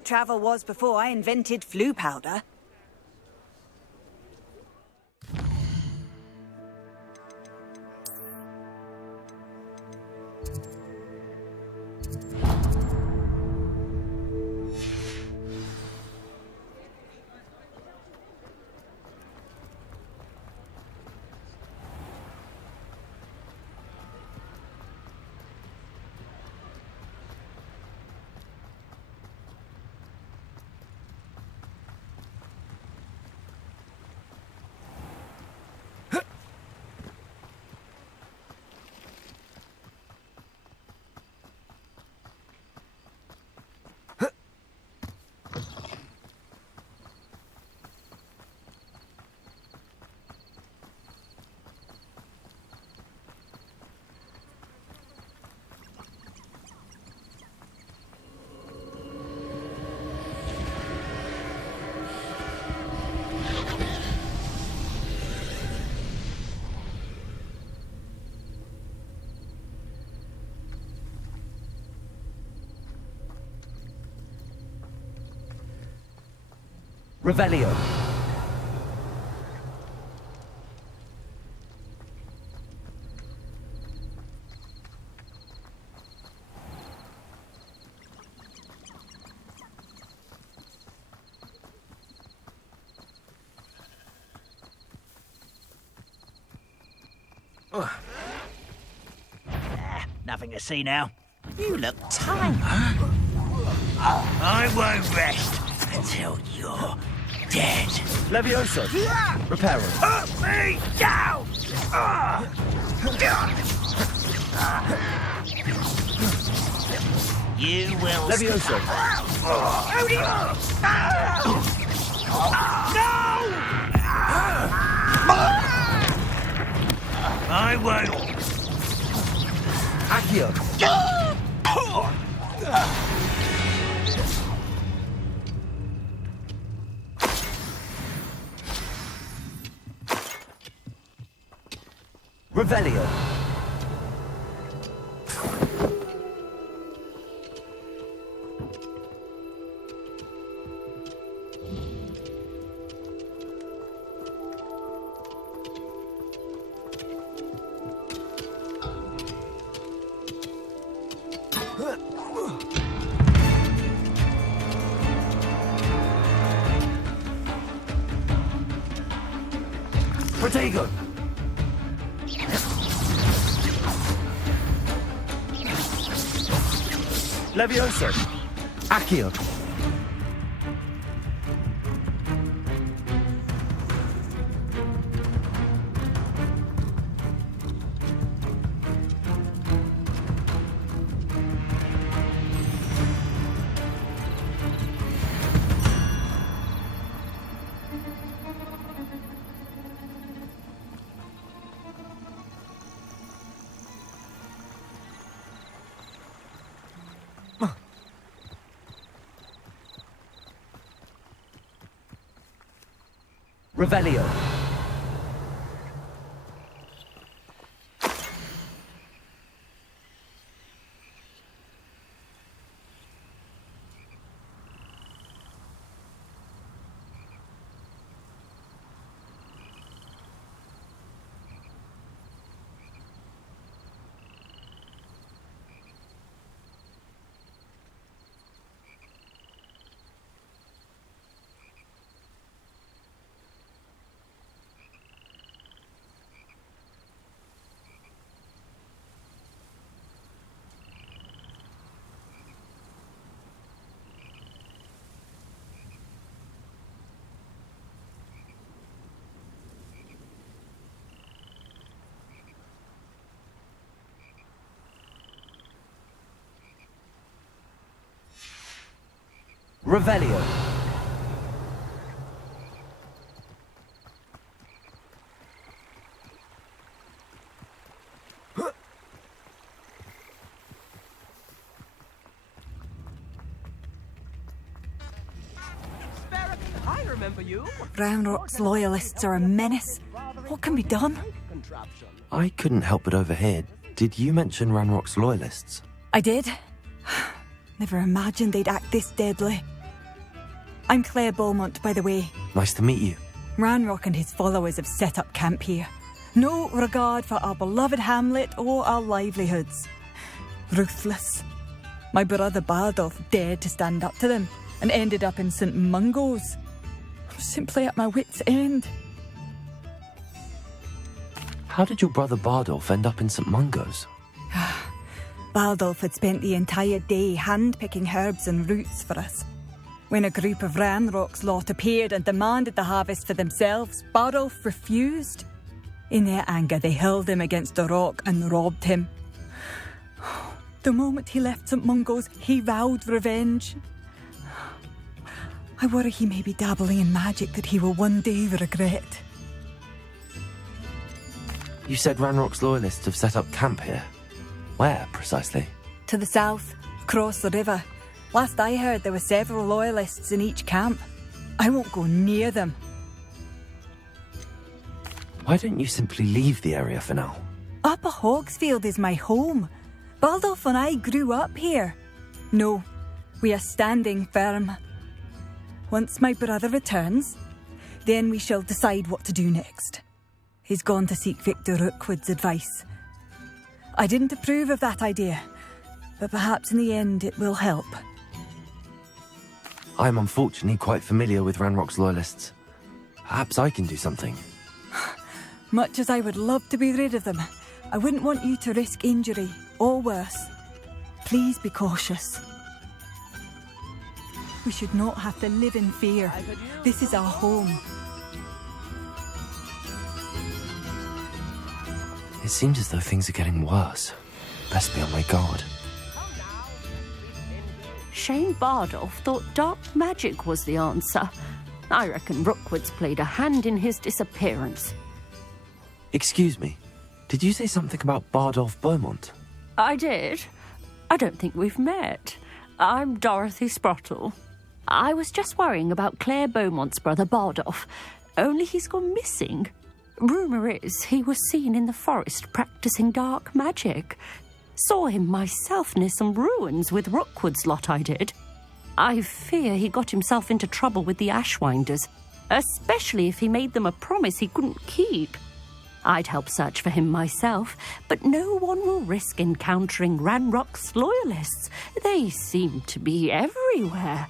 think travel was before I invented flu powder. Revelio. Nothing to see now. You look tired. I won't rest until you're dead. Levioso. Reparo. Put me down! You will. Levioso. No! I won't. Accio. Revelio. Protego. Levioso. Accio. Revelio. Revelio. I remember you. Round Rock's loyalists are a menace. What can be done? I couldn't help but overhear. Did you mention Ranrock's loyalists? I did. Never imagined they'd act this deadly. I'm Claire Beaumont, by the way. Nice to meet you. Ranrock and his followers have set up camp here. No regard for our beloved hamlet or our livelihoods. Ruthless. My brother Bardolph dared to stand up to them and ended up in St. Mungo's. I'm simply at my wit's end. How did your brother Bardolph end up in St. Mungo's? Bardolph had spent the entire day hand-picking herbs and roots for us. When a group of Ranrock's lot appeared and demanded the harvest for themselves, Bardolph refused. In their anger, they hurled him against a rock and robbed him. The moment he left St. Mungo's, he vowed revenge. I worry he may be dabbling in magic that he will one day regret. You said Ranrock's loyalists have set up camp here. Where, precisely? To the south, across the river. Last I heard, there were several loyalists in each camp. I won't go near them. Why don't you simply leave the area for now? Upper Hogsfield is my home. Bardolph and I grew up here. No, we are standing firm. Once my brother returns, then we shall decide what to do next. He's gone to seek Victor Rookwood's advice. I didn't approve of that idea, but perhaps in the end it will help. I'm unfortunately quite familiar with Ranrock's loyalists. Perhaps I can do something. Much as I would love to be rid of them, I wouldn't want you to risk injury, or worse. Please be cautious. We should not have to live in fear. This is our home. It seems as though things are getting worse. Best be on my guard. Shane Bardolph thought dark magic was the answer. I reckon Rookwood's played a hand in his disappearance. Excuse me, did you say something about Bardolph Beaumont? I did. I don't think we've met. I'm Dorothy Sprottle. I was just worrying about Claire Beaumont's brother Bardolph, only he's gone missing. Rumour is he was seen in the forest practising dark magic. Saw him myself near some ruins with Rookwood's lot I did. I fear he got himself into trouble with the Ashwinders, especially if he made them a promise he couldn't keep. I'd help search for him myself, but no one will risk encountering Ranrock's loyalists. They seem to be everywhere.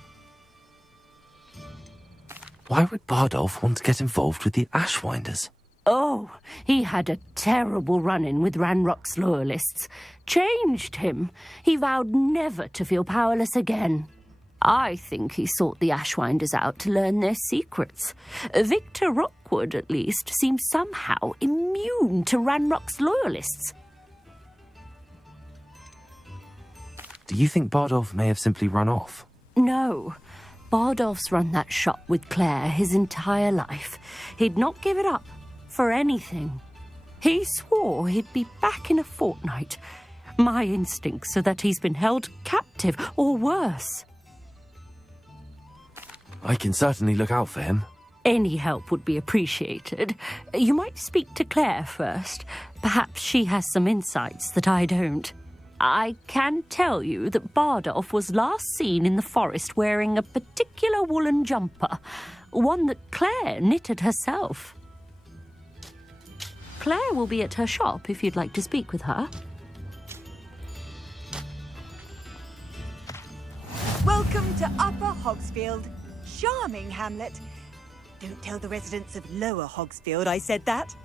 Why would Bardolph want to get involved with the Ashwinders? Oh, he had a terrible run-in with Ranrock's loyalists. Changed him. He vowed never to feel powerless again. I think he sought the Ashwinders out to learn their secrets. Victor Rookwood, at least, seems somehow immune to Ranrock's loyalists. Do you think Bardolph may have simply run off? No. Bardolph's run that shop with Claire his entire life. He'd not give it up for anything. He swore he'd be back in a fortnight. My instincts are that he's been held captive, or worse. I can certainly look out for him. Any help would be appreciated. You might speak to Claire first. Perhaps she has some insights that I don't. I can tell you that Bardolph was last seen in the forest wearing a particular woolen jumper, one that Claire knitted herself. Claire will be at her shop if you'd like to speak with her. Welcome to Upper Hogsfield. Charming hamlet. Don't tell the residents of Lower Hogsfield I said that.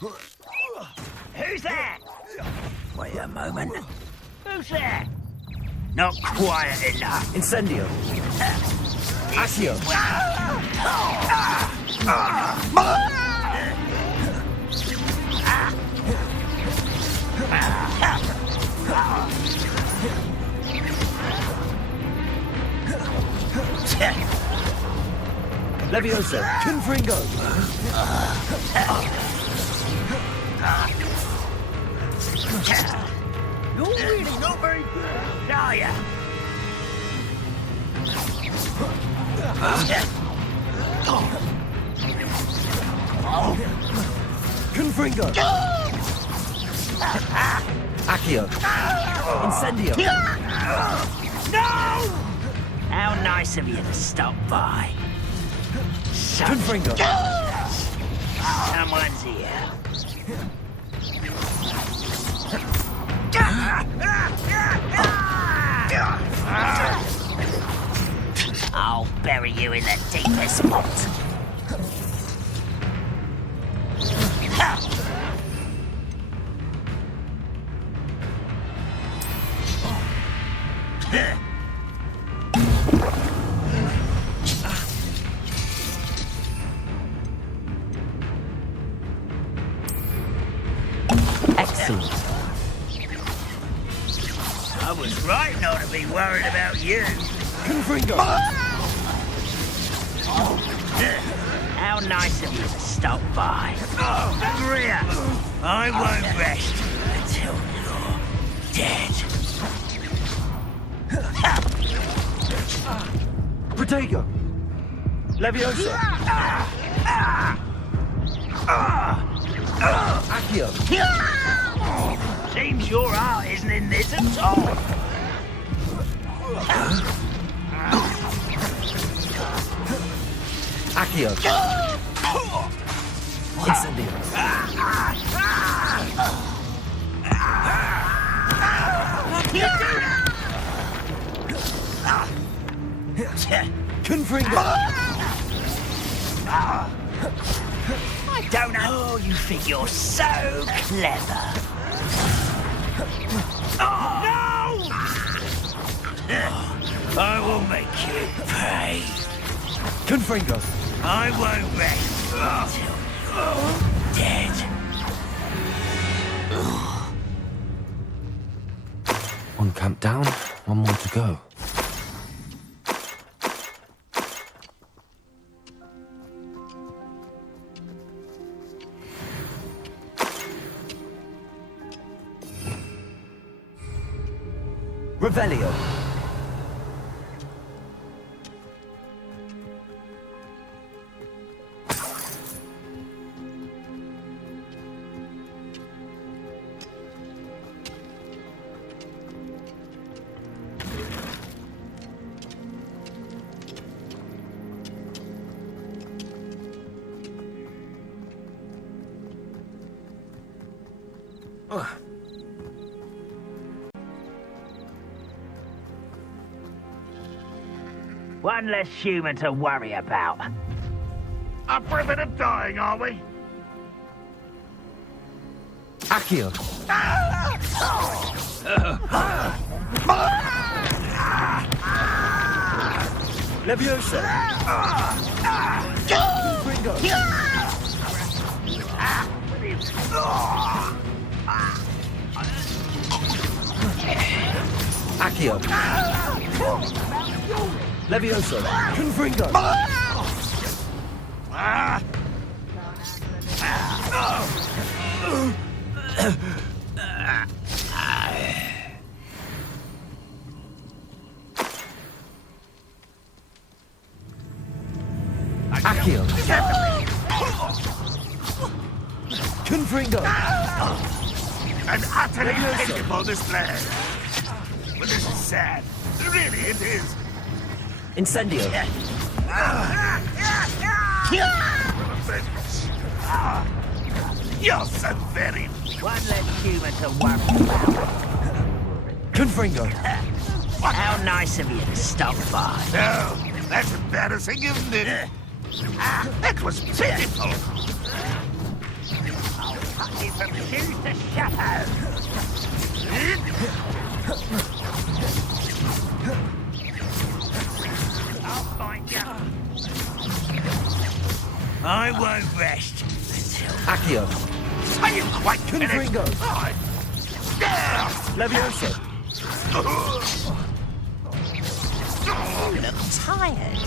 Who's that? Wait a moment. Who's that? Not quiet enough. Incendio. Accio. Levioso. Confringo. You're really not very good, are you? Confringo. Accio. Incendio. No! How nice of you to stop by. Confringo. Someone's here. I'll bury you in the deepest spot. Excellent. I was right not to be worried about you. Confringo. How nice of you to stop by. Maria, I won't rest until you're dead. Protego. Levioso. Accio. Seems your heart isn't in this at all. Accio. Incendio. Confringo. I don't know. Oh, you think you're so clever. No! I will make you pay. Confringo. I won't rest until you're dead. One camp down, one more to go. Revelio. One less human to worry about. Up for a bit of dying, are we? Accio. Levioso. Confringo. Accio. Levioso. Confringo. Accio. Confringo. An utterly pitiful display. Well, this is sad. Really, it is. Incendio. You're so very... One less human to worry about. Confringo. How nice of you to stop by. No, that's embarrassing, isn't it? That was pitiful. cut you from shoes to chapeau. I'll find you. I won't rest until Accio. Are you quite Confringo. Levioso. you look tired.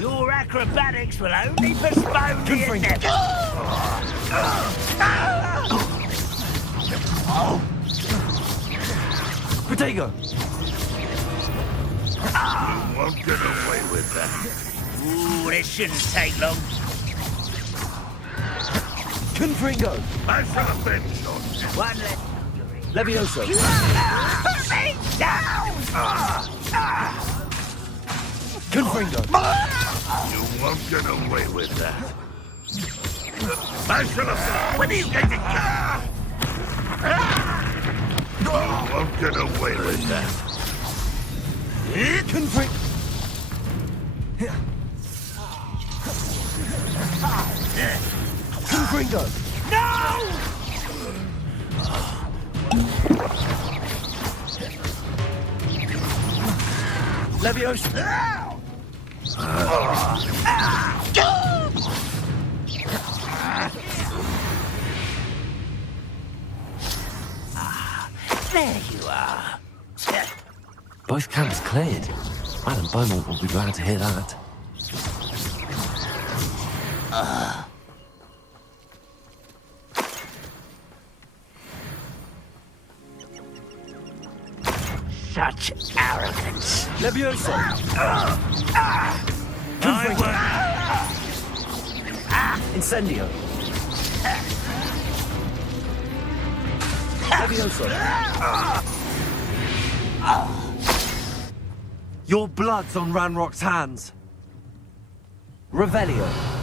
Your acrobatics will only postpone the Confringo. inevitable. Protego. You won't get away with that. Ooh, this shouldn't take long. Confringo. I shall have been shot. One less. Levioso. Sit down! Confringo. You won't get away with that. I shall have... When are you going to... You won't get away with that. Confringo. Confringo. No! Levioso. There you are. Both camps cleared. Madame Beaumont will be glad to hear that. Such arrogance. Levioso. I Incendio. Levioso. Your blood's on Ranrock's hands. Revelio.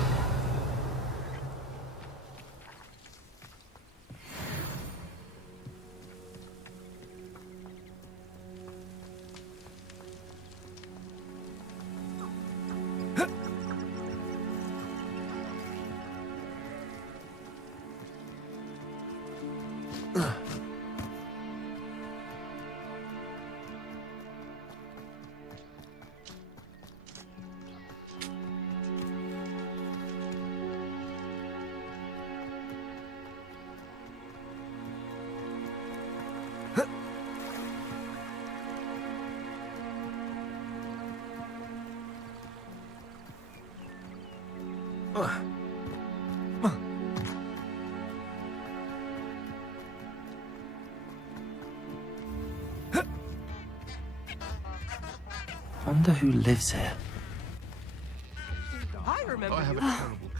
Wonder who lives here.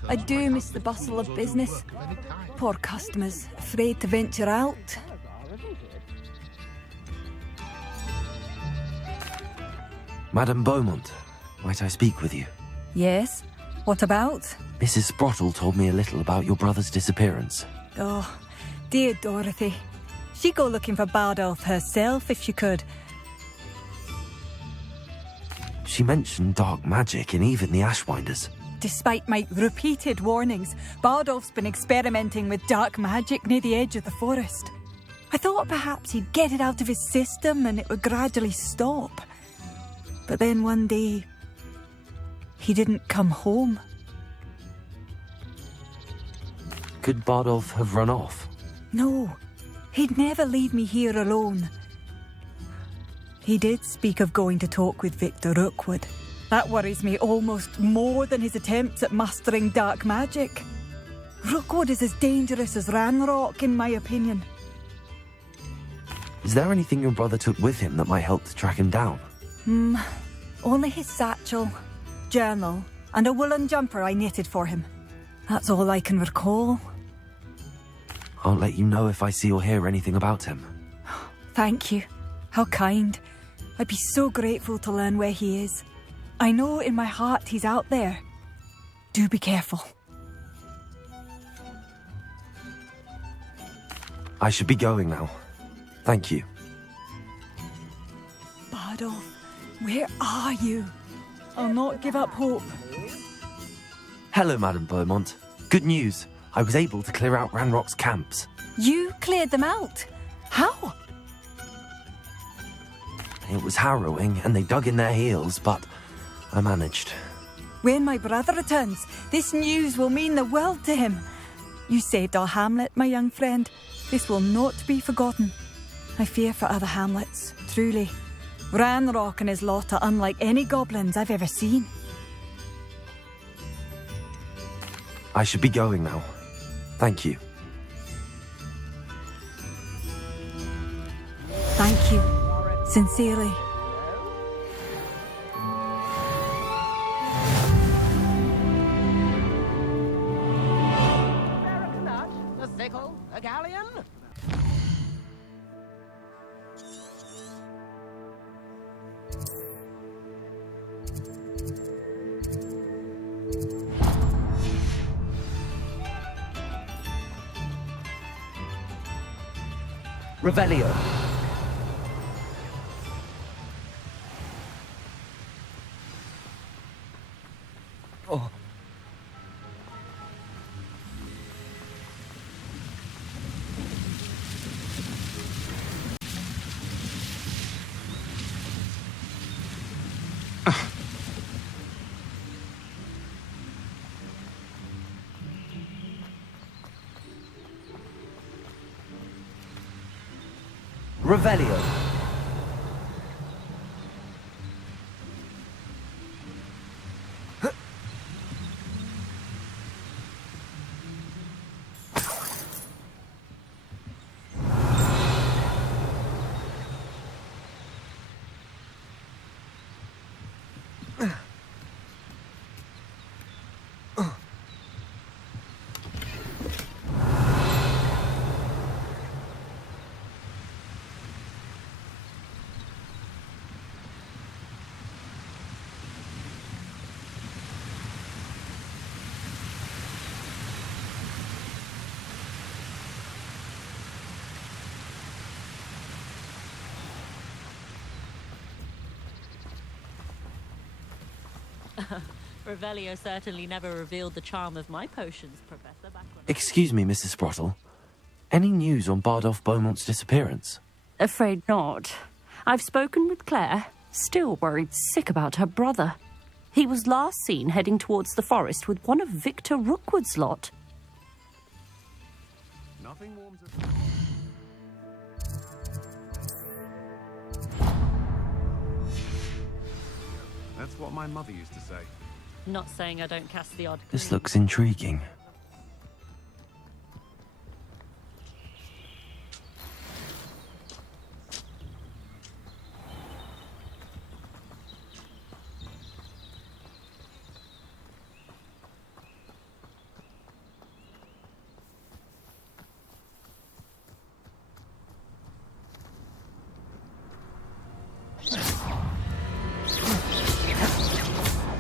I do miss the bustle of business. Poor customers, afraid to venture out. Madame Beaumont, might I speak with you? Yes? What about? Mrs. Sprottle told me a little about your brother's disappearance. Oh, dear Dorothy. She'd go looking for Bardolph herself if she could. She mentioned dark magic and even the Ashwinders. Despite my repeated warnings, Bardolph's been experimenting with dark magic near the edge of the forest. I thought perhaps he'd get it out of his system and it would gradually stop. But then one day, he didn't come home. Could Bardolph have run off? No, he'd never leave me here alone. He did speak of going to talk with Victor Rookwood. That worries me almost more than his attempts at mastering dark magic. Rookwood is as dangerous as Ranrock, in my opinion. Is there anything your brother took with him that might help to track him down? Only his satchel, journal, and a woolen jumper I knitted for him. That's all I can recall. I'll let you know if I see or hear anything about him. Thank you. How kind. I'd be so grateful to learn where he is. I know in my heart he's out there. Do be careful. I should be going now. Thank you. Bardolph, where are you? I'll not give up hope. Hello, Madame Beaumont. Good news. I was able to clear out Ranrock's camps. You cleared them out? How? It was harrowing, and they dug in their heels, but I managed. When my brother returns, this news will mean the world to him. You saved our hamlet, my young friend. This will not be forgotten. I fear for other hamlets, truly. Ranrock and his lot are unlike any goblins I've ever seen. I should be going now. Thank you. Thank you. Sincerely. A sickle, a galleon. Revelio. Oh. Revelio. Revelio certainly never revealed the charm of my potions, Professor. Excuse me, Mrs. Sprottle. Any news on Bardolph Beaumont's disappearance? Afraid not. I've spoken with Claire, still worried sick about her brother. He was last seen heading towards the forest with one of Victor Rookwood's lot. Nothing warms us. That's what my mother used to say. Not saying I don't cast the odd This gleam. looks intriguing.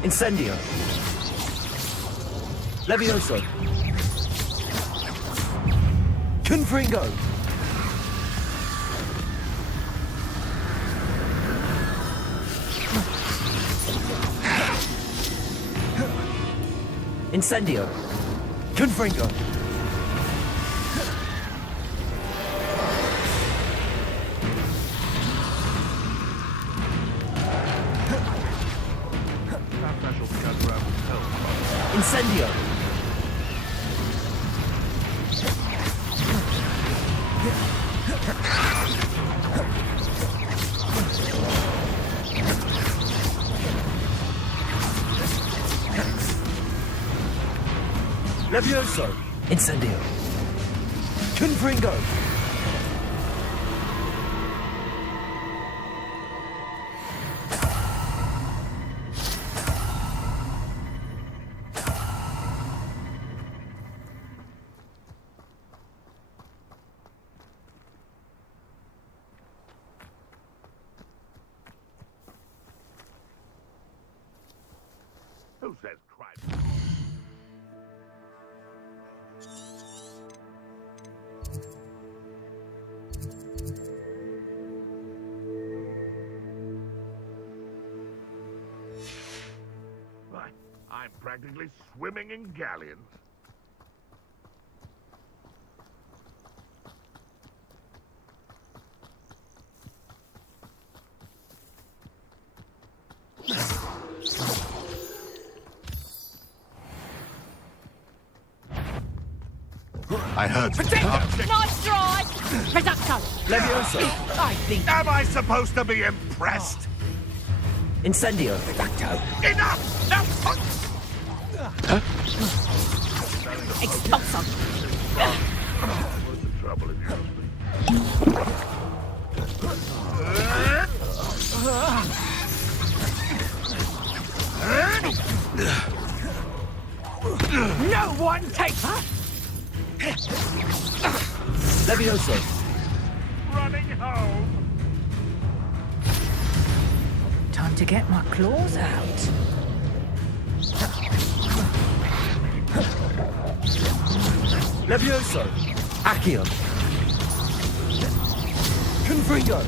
Incendio. Levioso. Confringo. Incendio. Confringo. Perhaps I shall gather around with help. Incendio. Levioso. Incendio. Confringo. Who says crime? Why, I'm practically swimming in galleons. I heard some objects. Nice try! Reducto! Levioso. I think Am I supposed to be impressed? Incendio. Reducto. Enough! Now fuck! Expulsum! What's the trouble if you ask me? No one takes her! Levioso. Running home. time to get my claws out. Levioso. Accio. Confringo.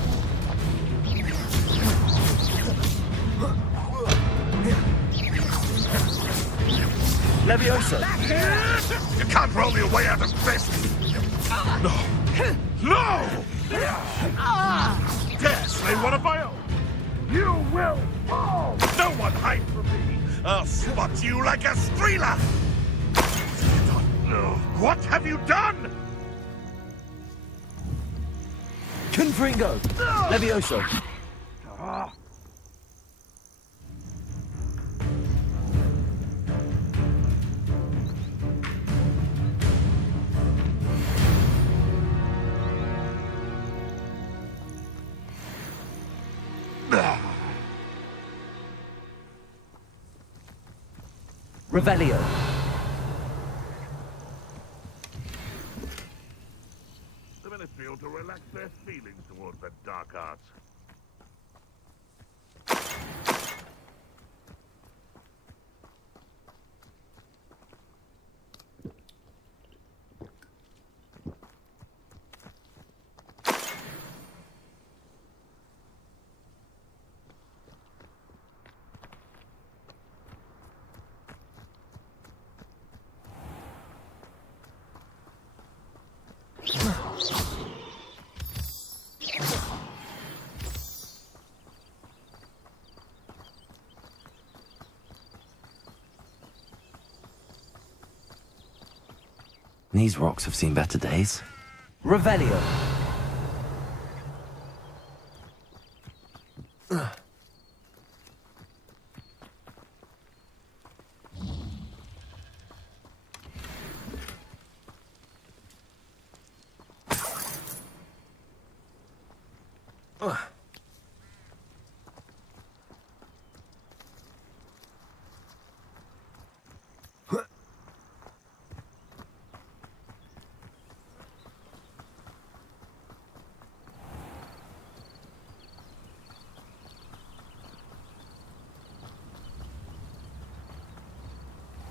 Levioso. You can't roll your way out of this. No. No! Dare slay one of my own. You will fall. No one hide from me. I'll spot you like a streeler. What have you done? Confringo. Levioso. Revelio. The Ministry ought to relax their feelings towards the dark arts. These rocks have seen better days. Revelio.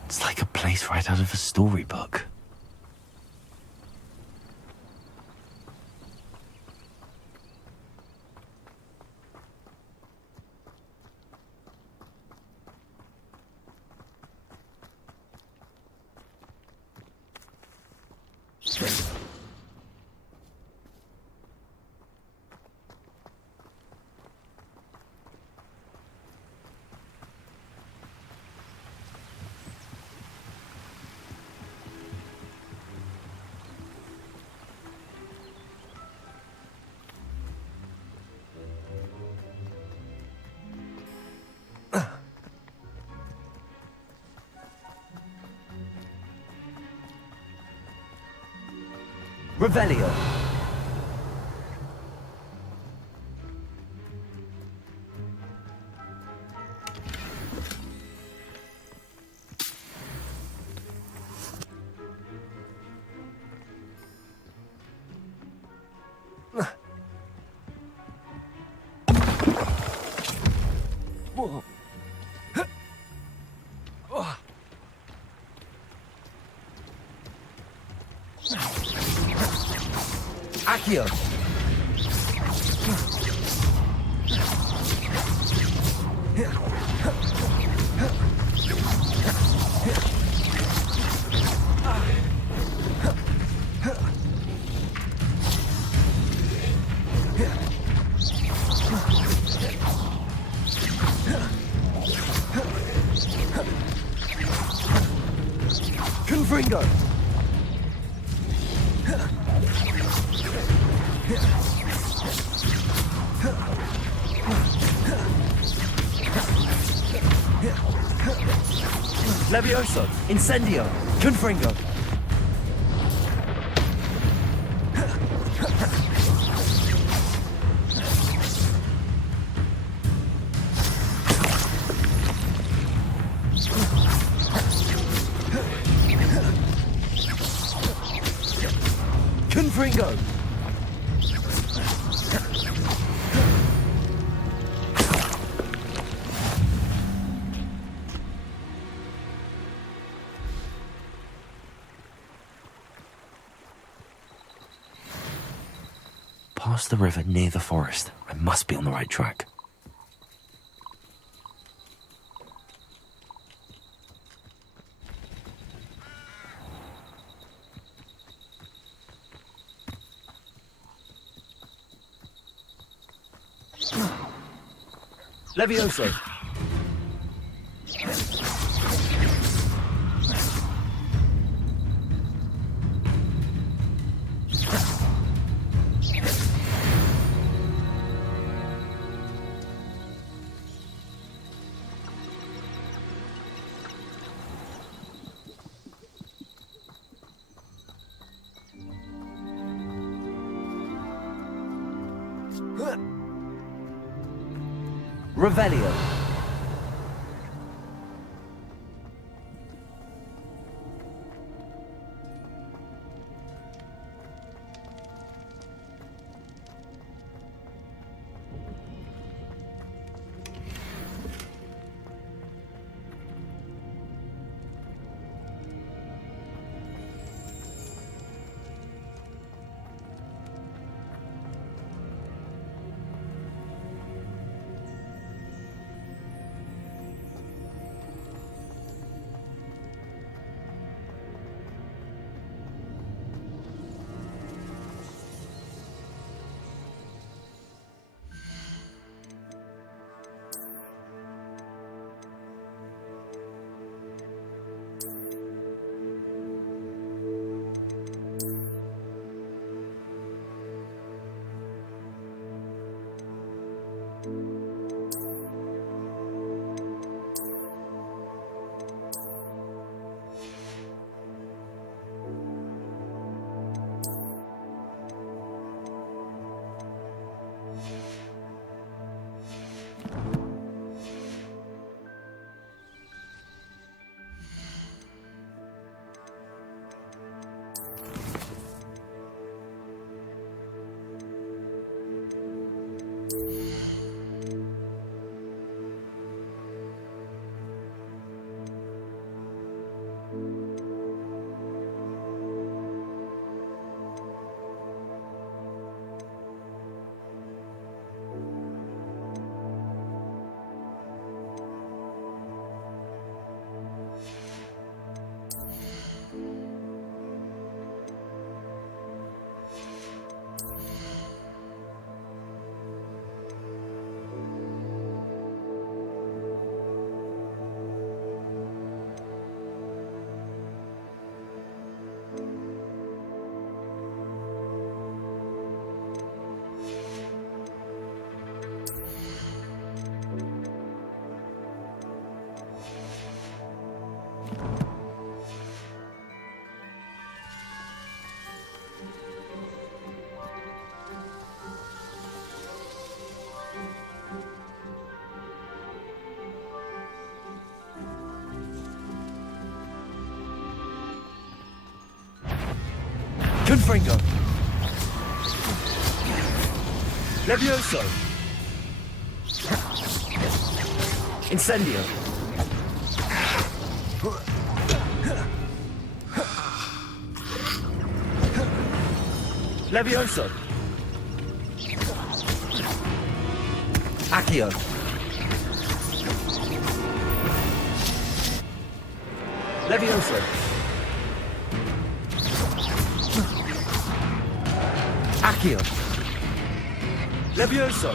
It's like a place right out of a storybook. Revelio. Accio. Confringo. Levioso. Incendio. Confringo. Confringo. Past the river near the forest. I must be on the right track. Levioso. Revelio. Confringo. Levioso. Incendio. Levioso. Accio. Levioso. Accio. Levioso.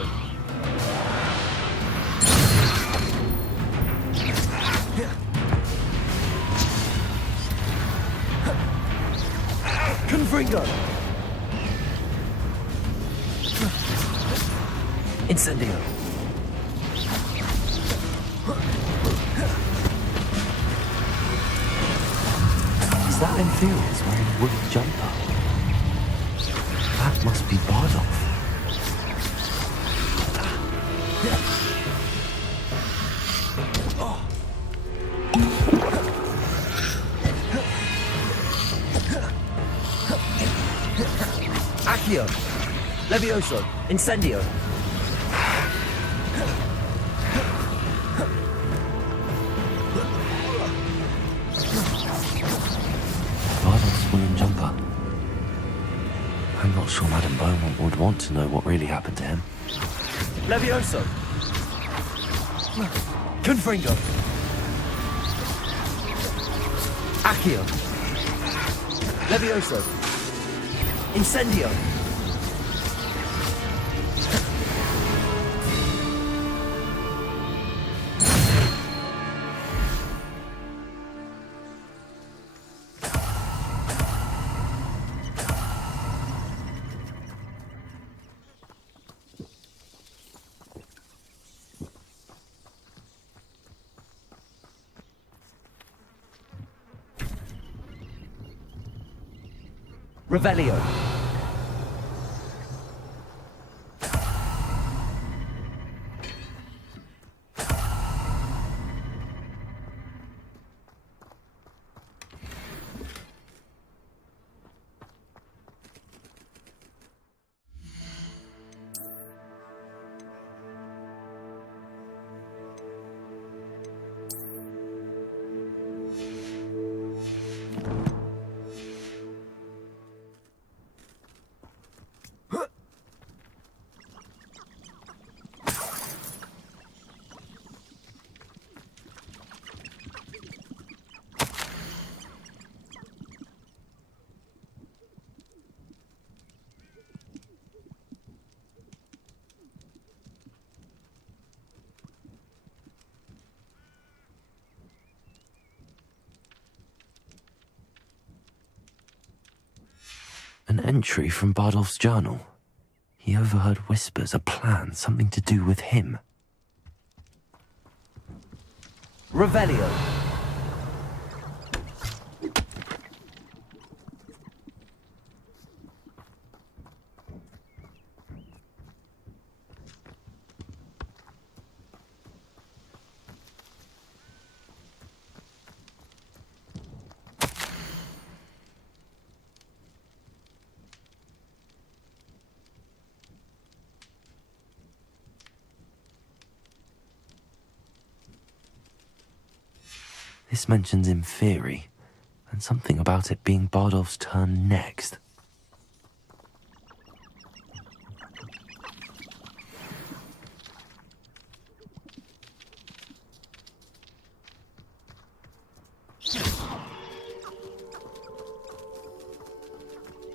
Confringo. Incendio. that inferior's wearing a wooden jumper? That must be Bardolph. Accio! Levioso! Incendio! Bardolph's woolen jumper. I'm not sure Madame Beaumont would want to know what really happened to him. Levioso! Confringo! Accio! Levioso! Incendio! Revelio! An entry from Bardolph's journal. He overheard whispers, a plan, something to do with him. Revelio! This mentions Inferi, and something about it being Bardolph's turn next.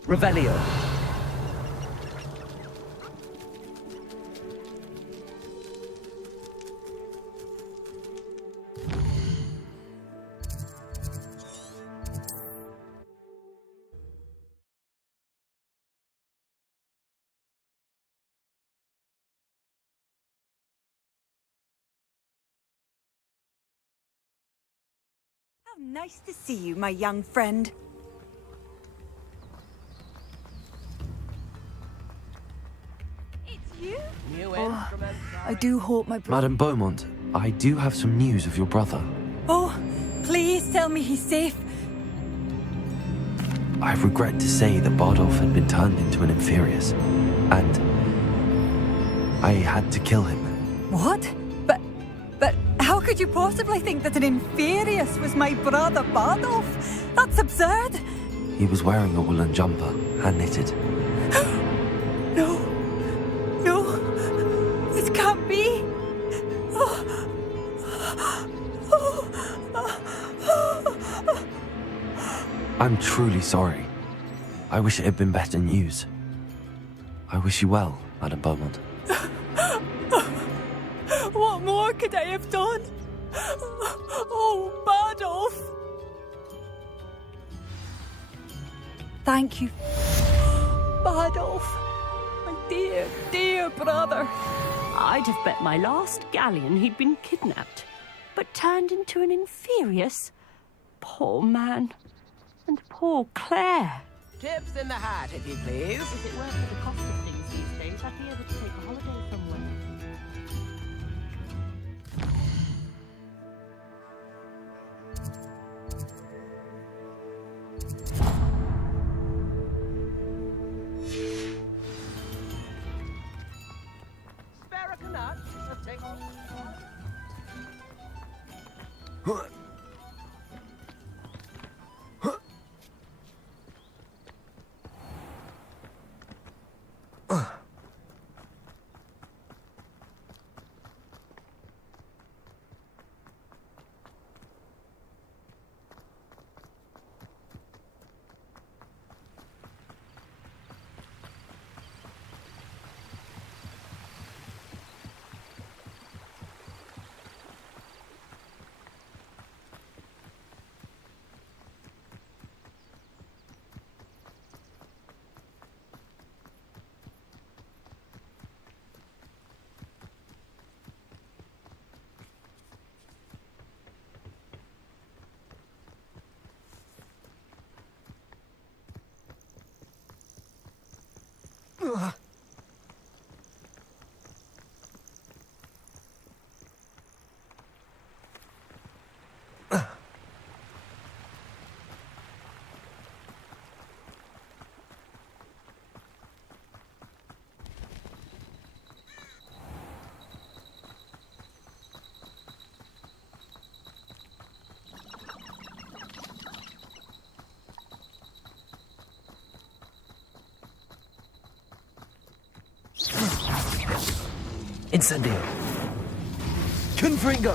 Revelio! How nice to see you, my young friend. It's you? I do hope my brother... Madame Beaumont, I do have some news of your brother. Oh, please tell me he's safe. I regret to say that Bardolph had been turned into an Inferius, and I had to kill him. What? But how could you possibly think that an Inferius was my brother Bardolph? That's absurd. He was wearing a woolen jumper, hand-knitted. No. This can't be. I'm truly sorry. I wish it had been better news. I wish you well, Madame Beaumont. What more could I have done? Oh, Bardolph. Thank you, Bardolph. My dear, dear brother. I'd have bet my last galleon he'd been kidnapped, but turned into an Inferius. Poor man. And poor Claire. Tips in the hat, if you please. If it weren't for the cost of things these days, I'd be able to take a holiday somewhere. Spare a nut, a tickle. Incendio. Confringo.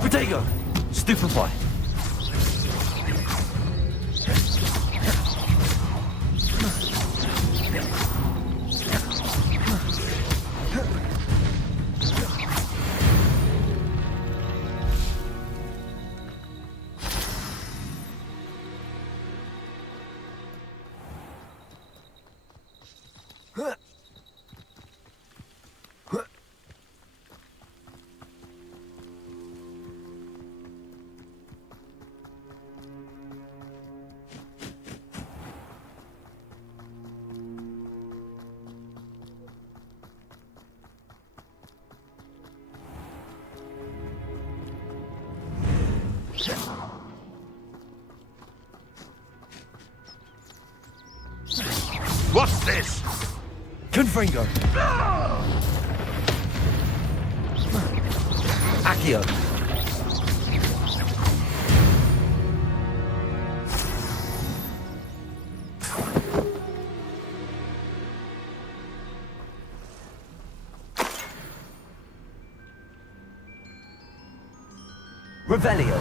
Protego. Stupefy. What's this? Confringo. Accio. Revelio.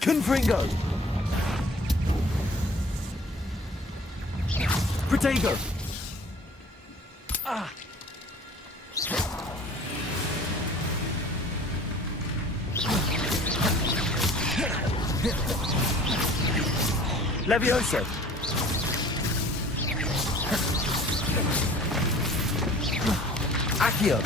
Confringo. Protego. Levioso. Accio.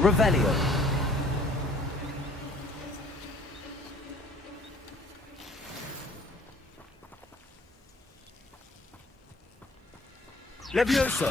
Revelio. Levioso.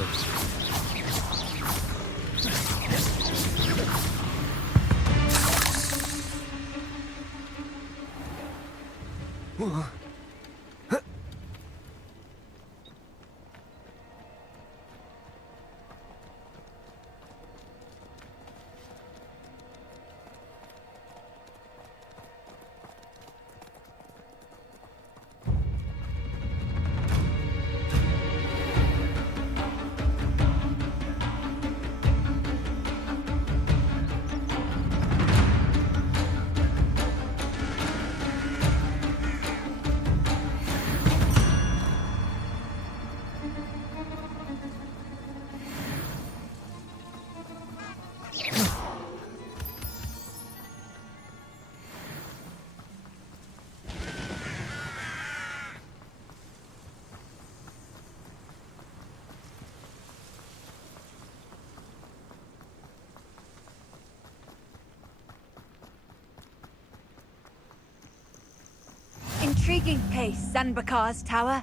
Intriguing place, Sanbakar's tower.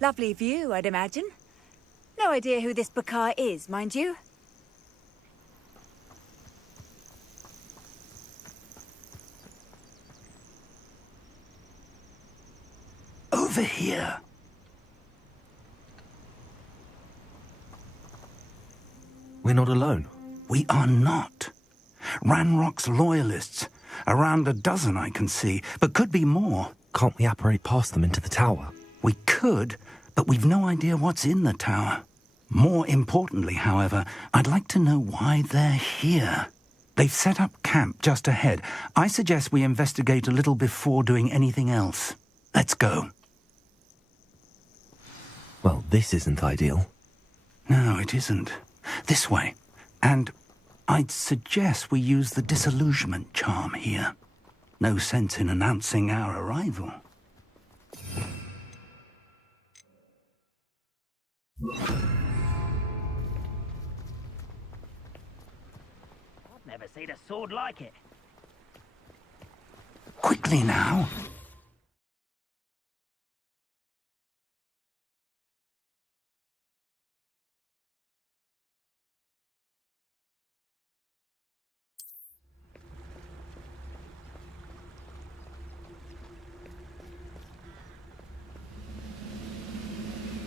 Lovely view, I'd imagine. No idea who this Bakar is, mind you. Over here. We're not alone. We are not. Ranrock's loyalists. Around a dozen I can see, but could be more. Can't we apparate past them into the tower? We could, but we've no idea what's in the tower. More importantly, however, I'd like to know why they're here. They've set up camp just ahead. I suggest we investigate a little before doing anything else. Let's go. Well, this isn't ideal. No, it isn't. This way. And I'd suggest we use the disillusionment charm here. No sense in announcing our arrival. I've never seen a sword like it. Quickly now.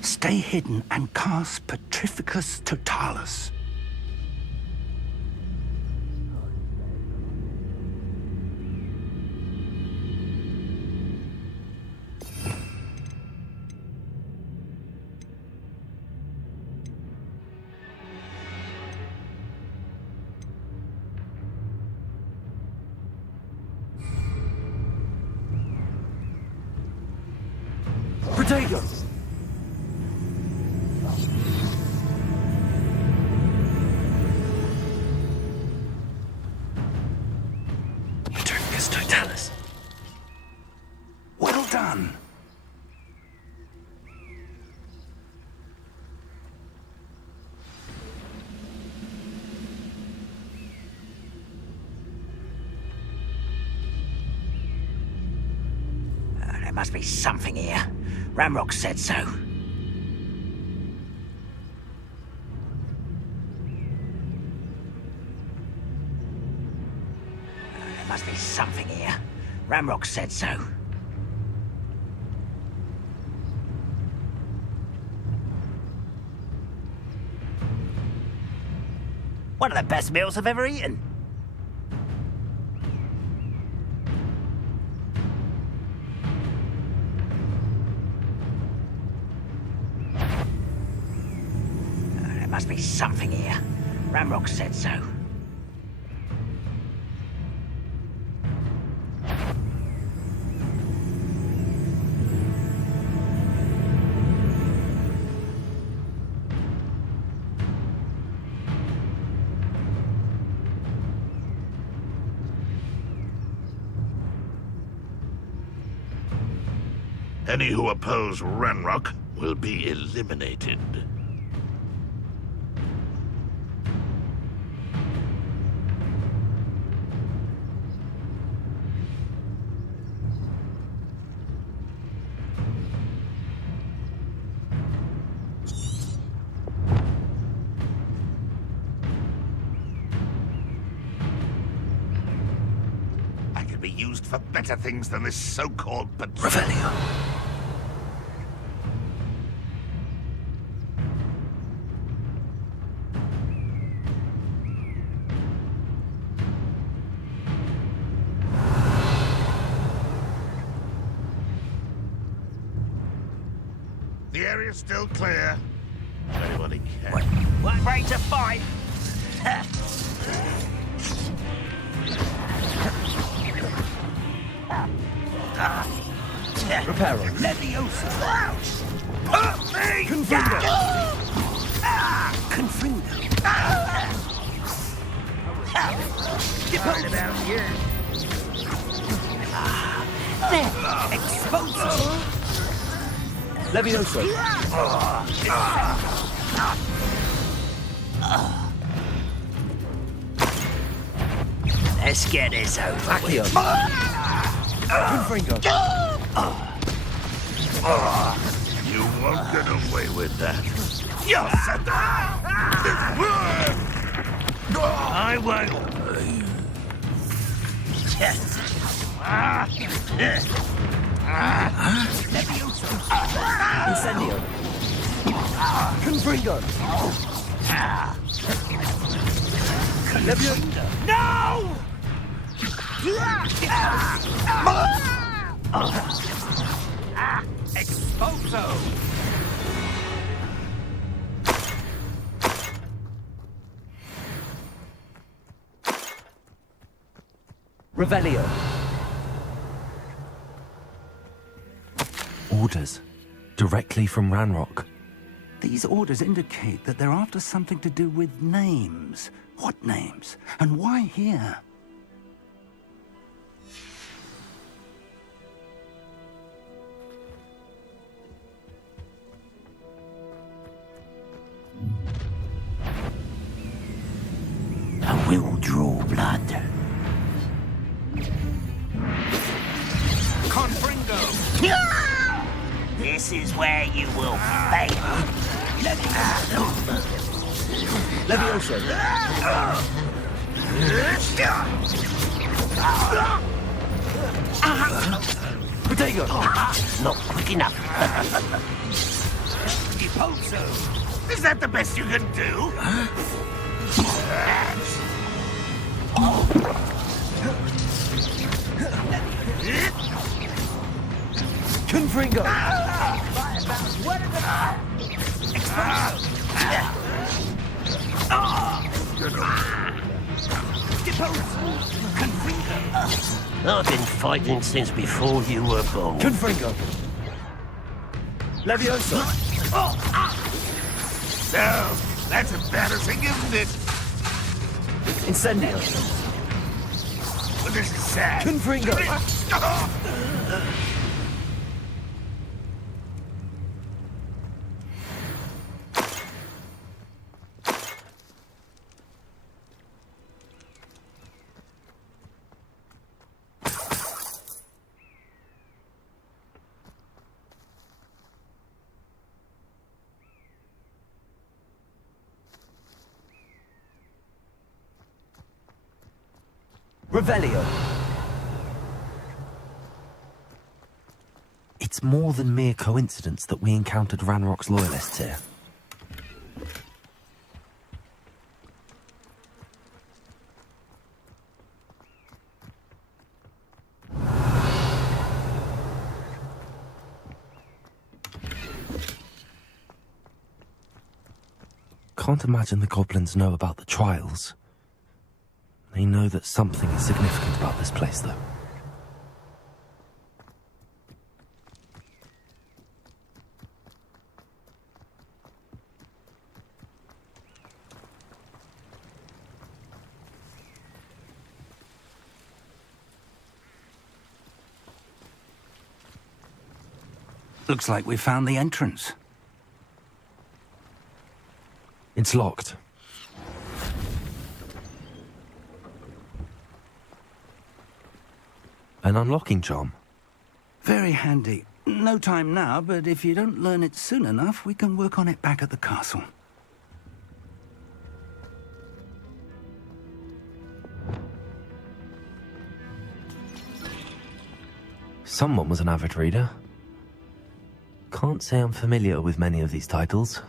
Stay hidden and cast Petrificus Totalis. Potato! Petrificus Totalis. Well done. There must be something here. Ramrock said so. There must be something here. Ramrock said so. One of the best meals I've ever eaten. There must be something here. Ramrock said so. Any who oppose Ranrock will be eliminated. I can be used for better things than this so-called patrol. Revelio. The area's still clear. Anybody care? What rate to fight? Reparo. Leviosa. Confringo. Confringo. Heard about you. There. Exposo. Levioso. Let's get this over Accio. with. Confringo. You won't get away with that. You said that! I won't. Incendio. Confringo. Levioso. No! Exposo. Revelio. Orders. Directly from Ranrock. These orders indicate that they're after something to do with names. What names? And why here? I will draw blood. Confringo! This is where you will fail. Levioso. Protego. Not quick enough. Is that the best you can do? Confringo. I've been fighting since before you were born. Confringo. Levioso. No, that's embarrassing, isn't it? Incendio. But this is sad. Confringo. Revelio. It's more than mere coincidence that we encountered Ranrock's loyalists here. Can't imagine the goblins know about the trials. They know that something is significant about this place, though. Looks like we found the entrance. It's locked. An unlocking charm. Very handy. No time now, but if you don't learn it soon enough, we can work on it back at the castle. someone was an avid reader. Can't say I'm familiar with many of these titles.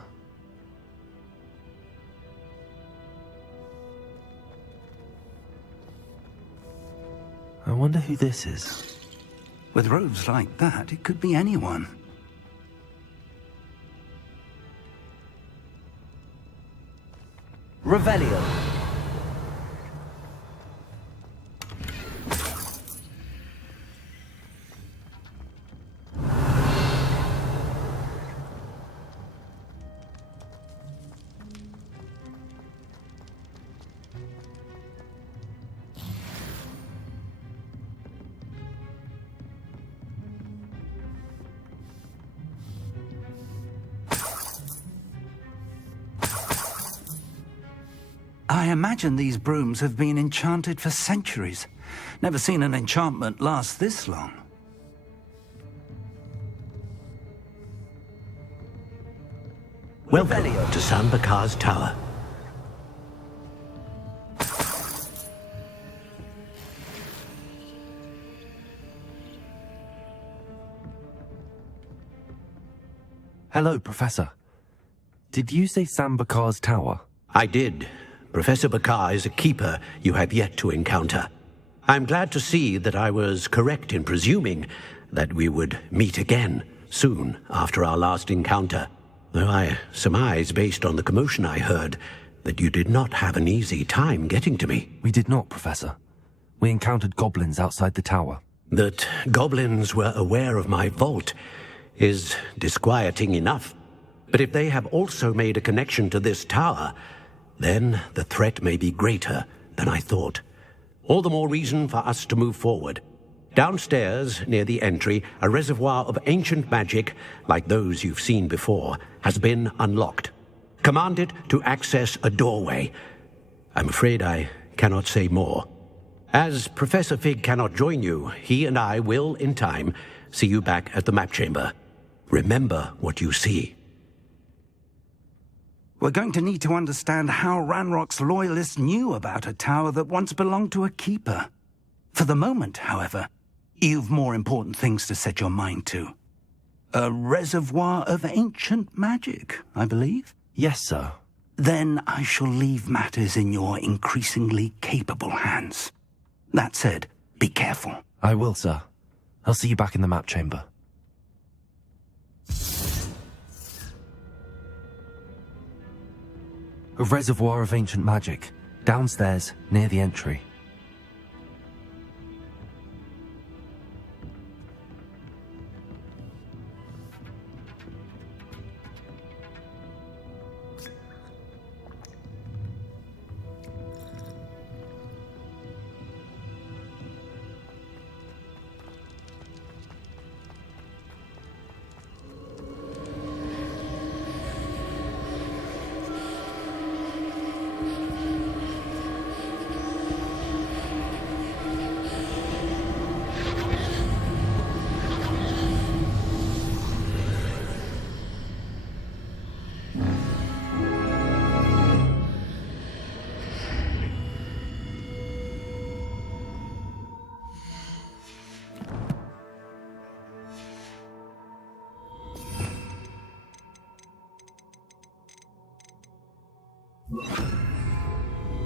I wonder who this is. With robes like that, it could be anyone. Revelio. I imagine these brooms have been enchanted for centuries. Never seen an enchantment last this long. Welcome to Sambakar's tower. Hello, Professor. Did you say Sambakar's tower? I did. Professor Bakar is a keeper you have yet to encounter. I'm glad to see that I was correct in presuming that we would meet again soon after our last encounter, though I surmise, based on the commotion I heard, that you did not have an easy time getting to me. We did not, Professor. We encountered goblins outside the tower. That goblins were aware of my vault is disquieting enough. But if they have also made a connection to this tower, then the threat may be greater than I thought. All the more reason for us to move forward. Downstairs, near the entry, a reservoir of ancient magic, like those you've seen before, has been unlocked. Command it to access a doorway. I'm afraid I cannot say more. As Professor Fig cannot join you, he and I will, in time, see you back at the map chamber. Remember what you see. We're going to need to understand how Ranrock's loyalists knew about a tower that once belonged to a keeper. For the moment, however, you've more important things to set your mind to. A reservoir of ancient magic, I believe? Yes, sir. Then I shall leave matters in your increasingly capable hands. That said, be careful. I will, sir. I'll see you back in the map chamber. A reservoir of ancient magic, downstairs, near the entry.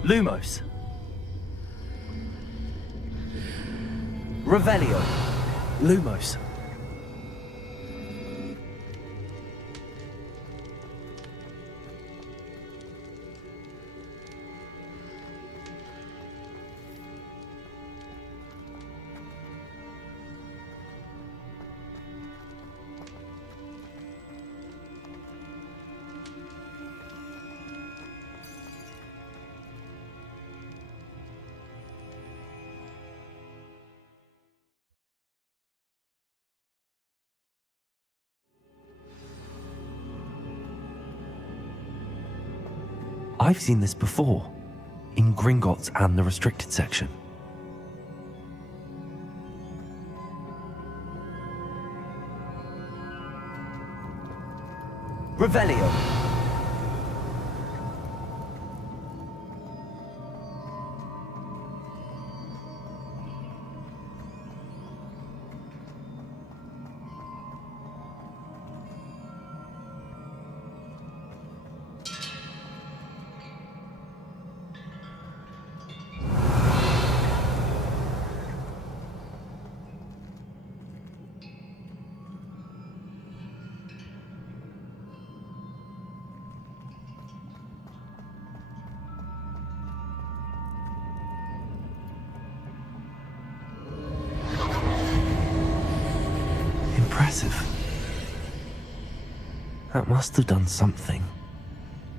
Lumos. Revelio. Lumos. I've seen this before, in Gringotts and the restricted section. Revelio. impressive. That must have done something.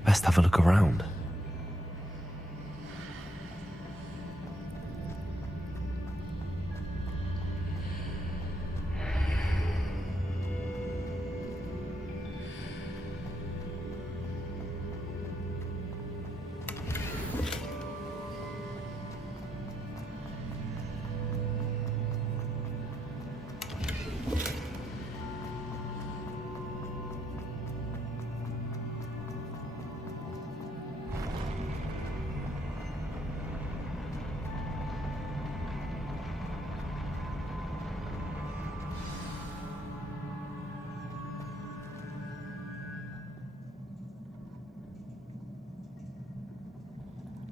Best have a look around.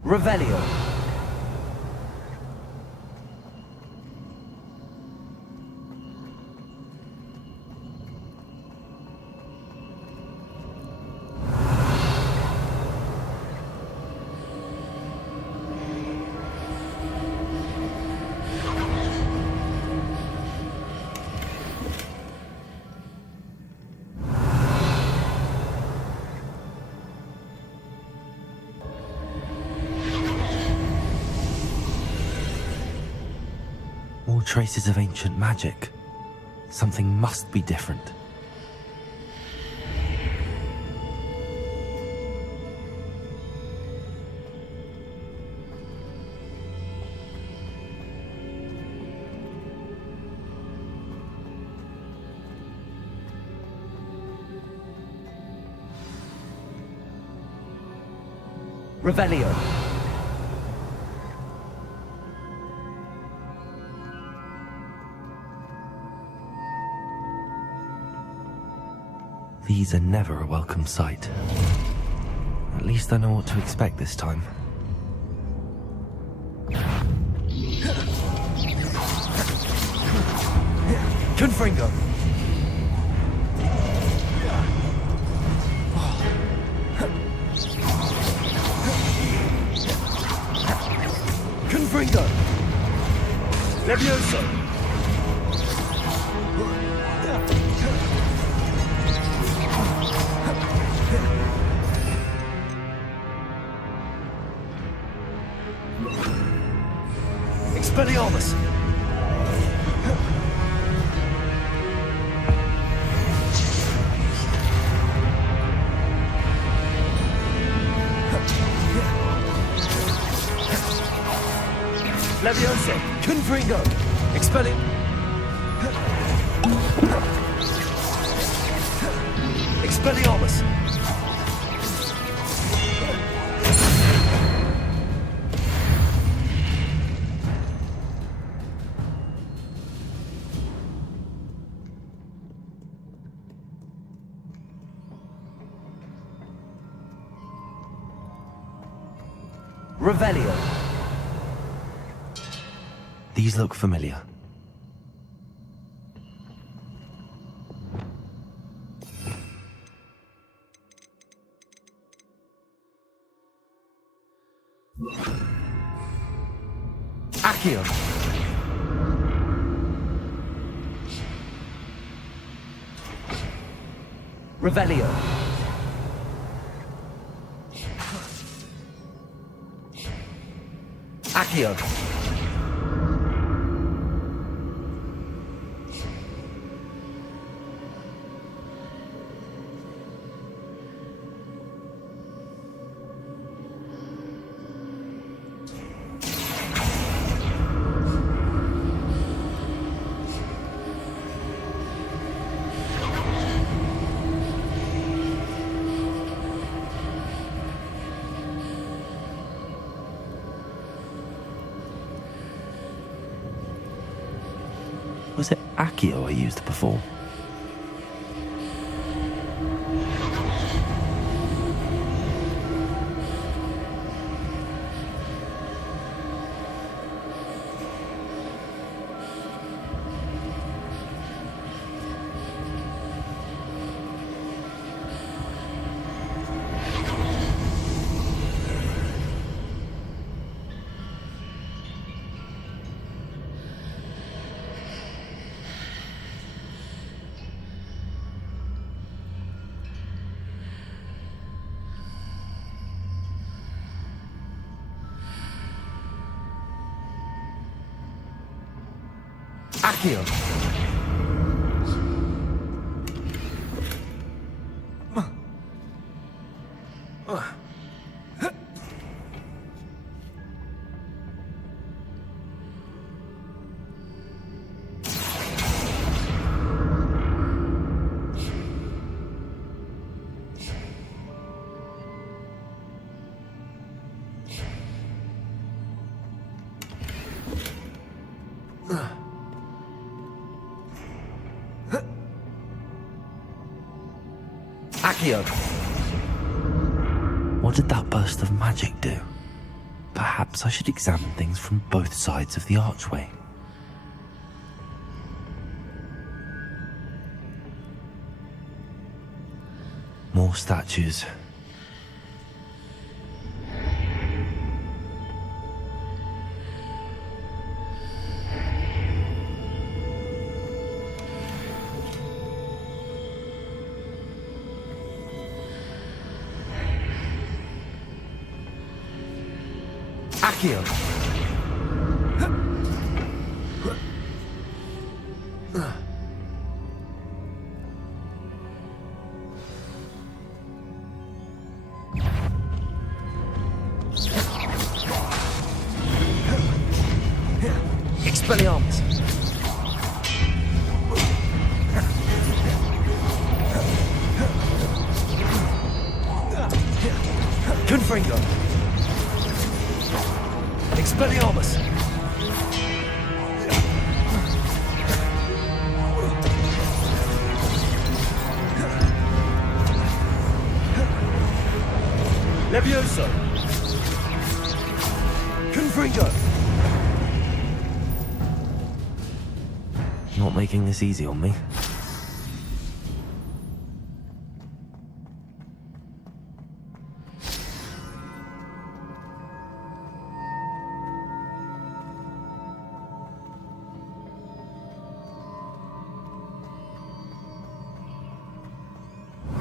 Revelio. More traces of ancient magic. Something must be different. Revelio. These are never a welcome sight. At least I know what to expect this time. Confringo. Confringo. Levioso. Expelliarmus! Levioso! Confringo! Expelling... Expelliarmus! Revelio. These look familiar. Accio. Revelio. Accio. Was it Accio I used before? Accio. Accio. What did that burst of magic do? Perhaps I should examine things from both sides of the archway. More statues. Accio. Expelliarmus. Confringo. Expelliarmus. Levioso. Confringo. Not making this easy on me.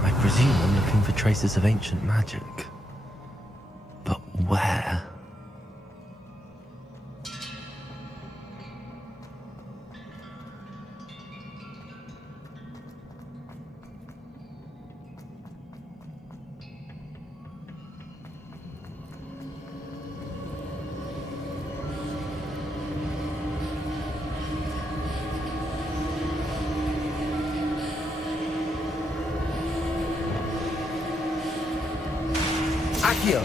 I presume I'm looking for traces of ancient magic. But where? Accio.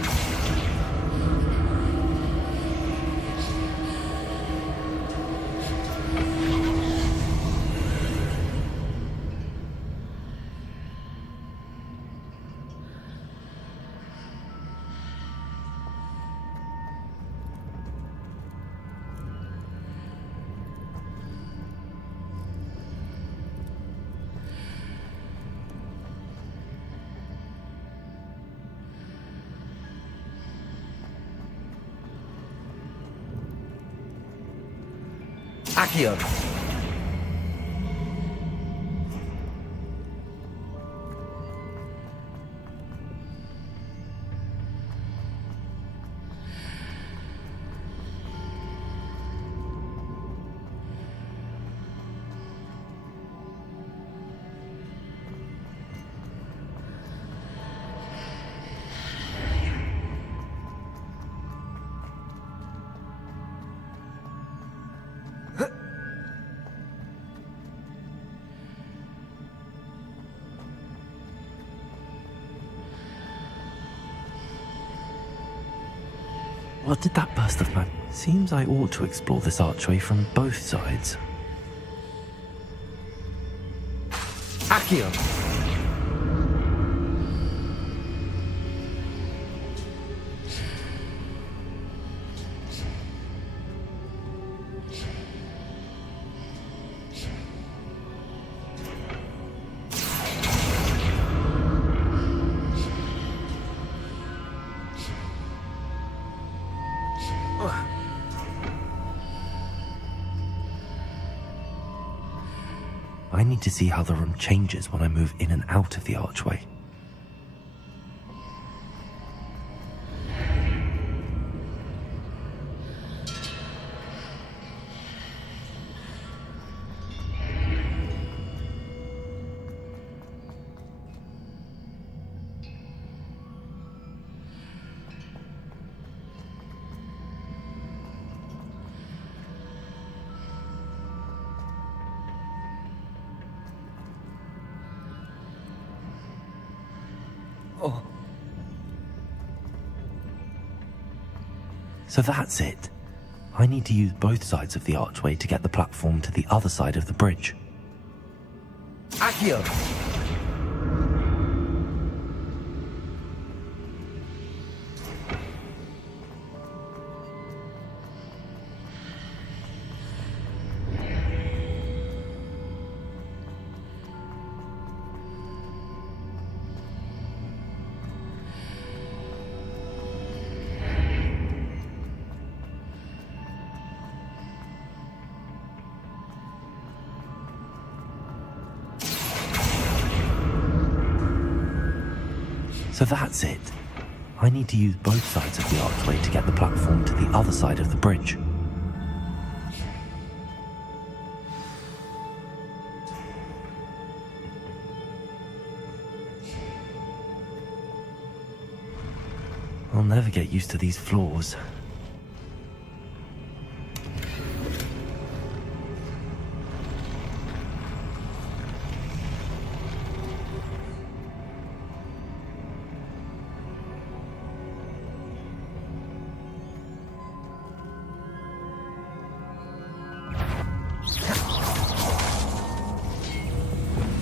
Accio. What did that burst of magic? Seems I ought to explore this archway from both sides. Accio. I need to see how the room changes when I move in and out of the archway. So that's it. I need to use both sides of the archway to get the platform to the other side of the bridge. Accio! So that's it. I need to use both sides of the archway to get the platform to the other side of the bridge. I'll never get used to these floors.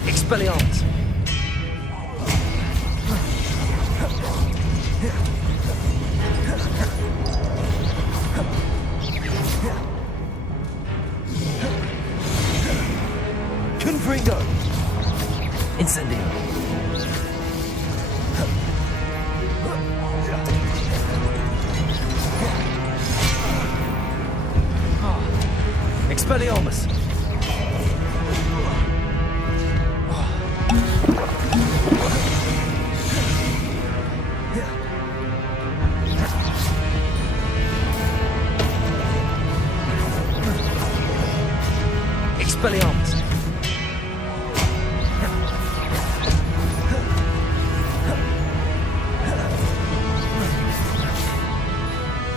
Expelliarmus! Confringo! Incendio! Expelliarmus! Expelliarmus!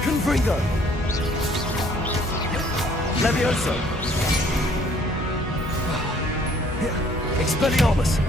Confringo! Levioso! Expelliarmus!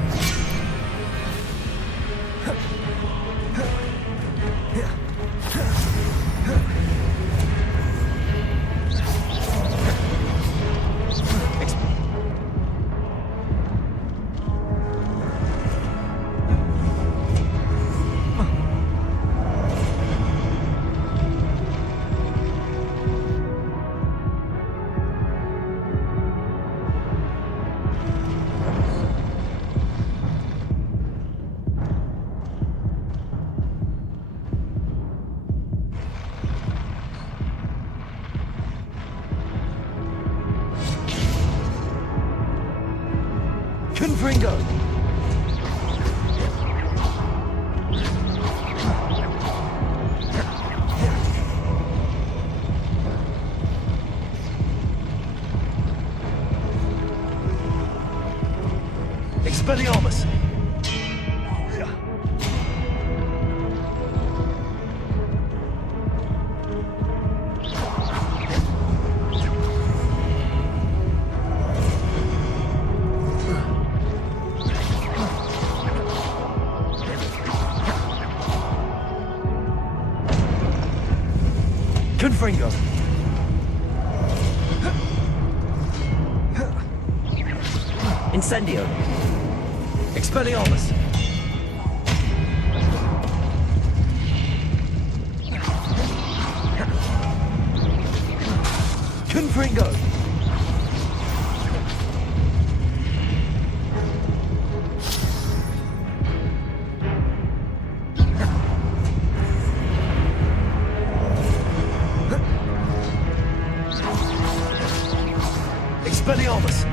Confringo! Expelliarmus! Confringo! Incendio! Expelliarmus! Confringo! Expelliarmus!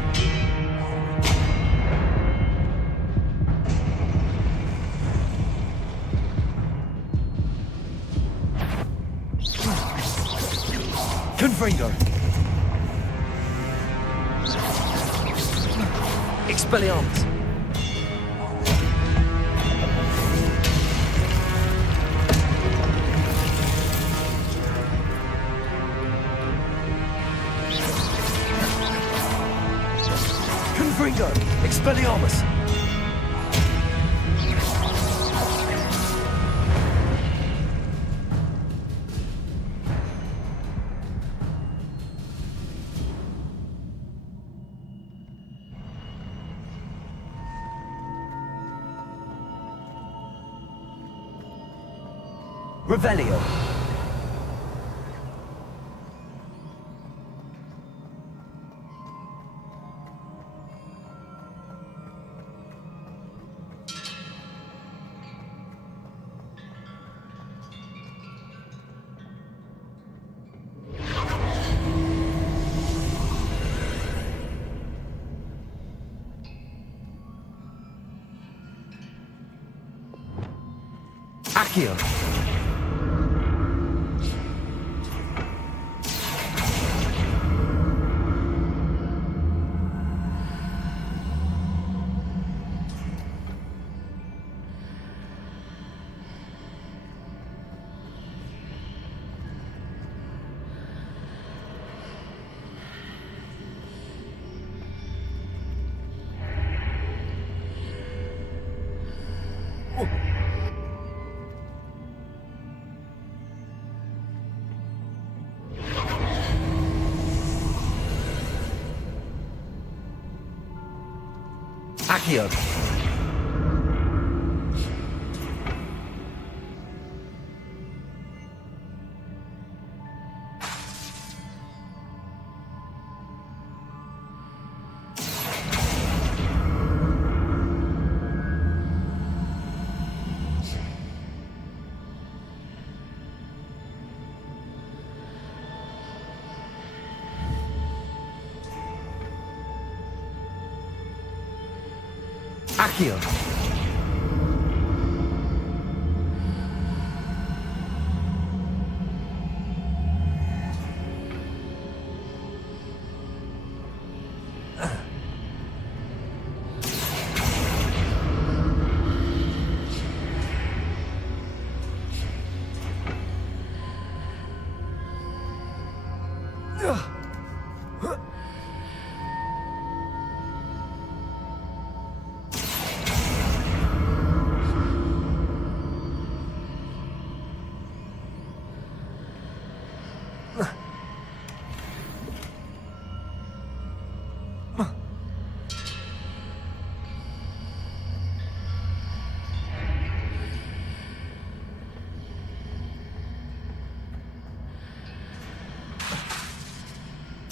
Confringo! Expelliarmus! Confringo! Expelliarmus! Revelio. Accio. Accio. Accio.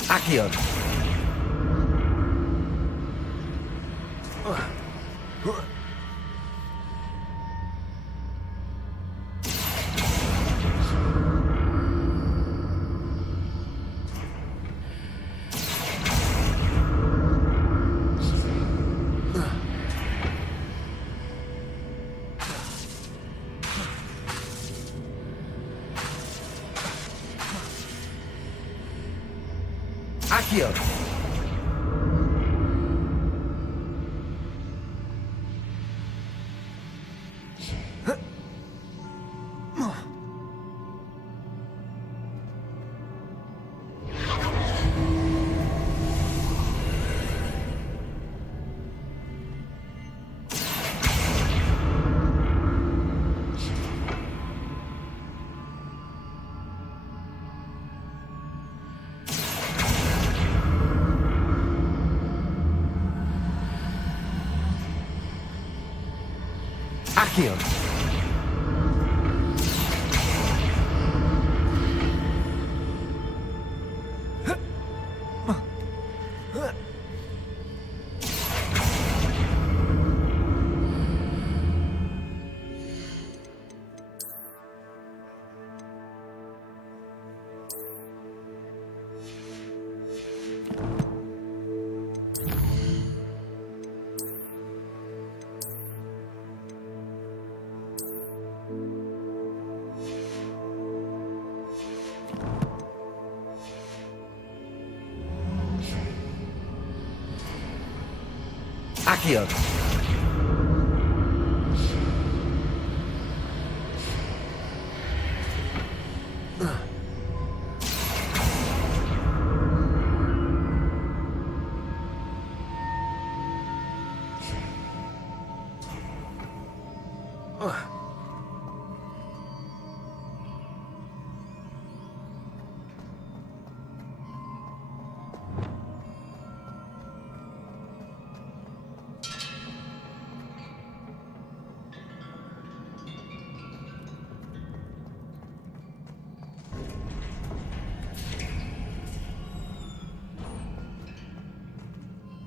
Accio. Accio. Accio. Accio.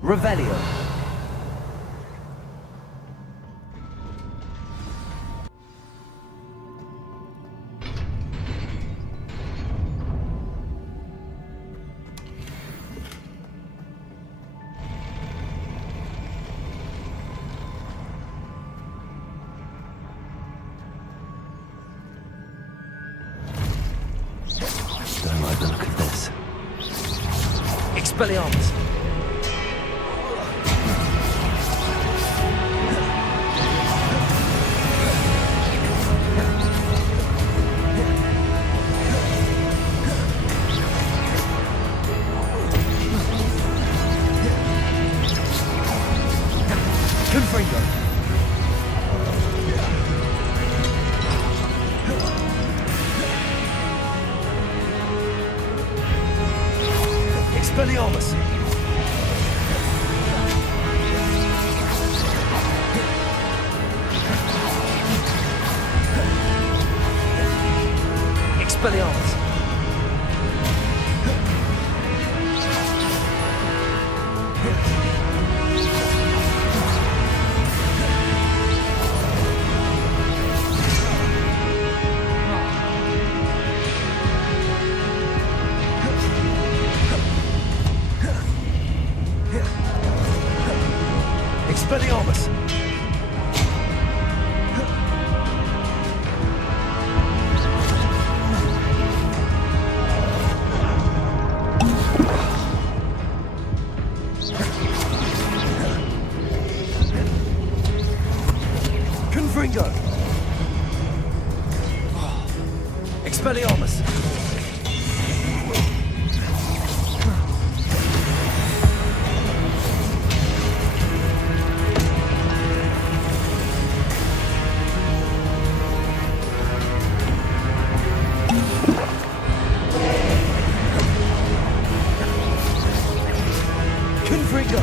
Revelio. Don't like the look of this. Expelliarmus. Confringo. Expelliarmus. Expelliarmus. Expelliarmus. Confringo. Expelliarmus. Confringo.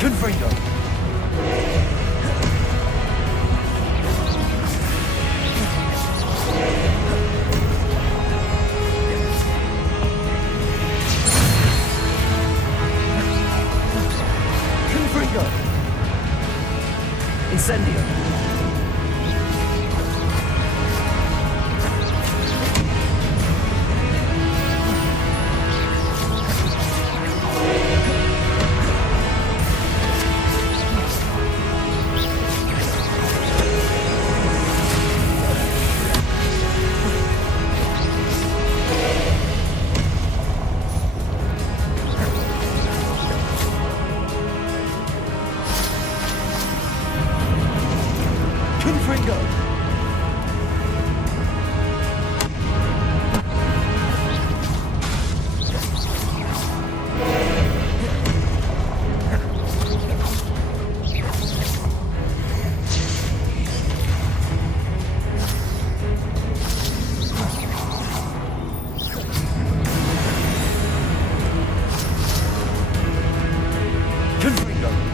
Confringo. Confringo. Incendio. Confringo. Confringo.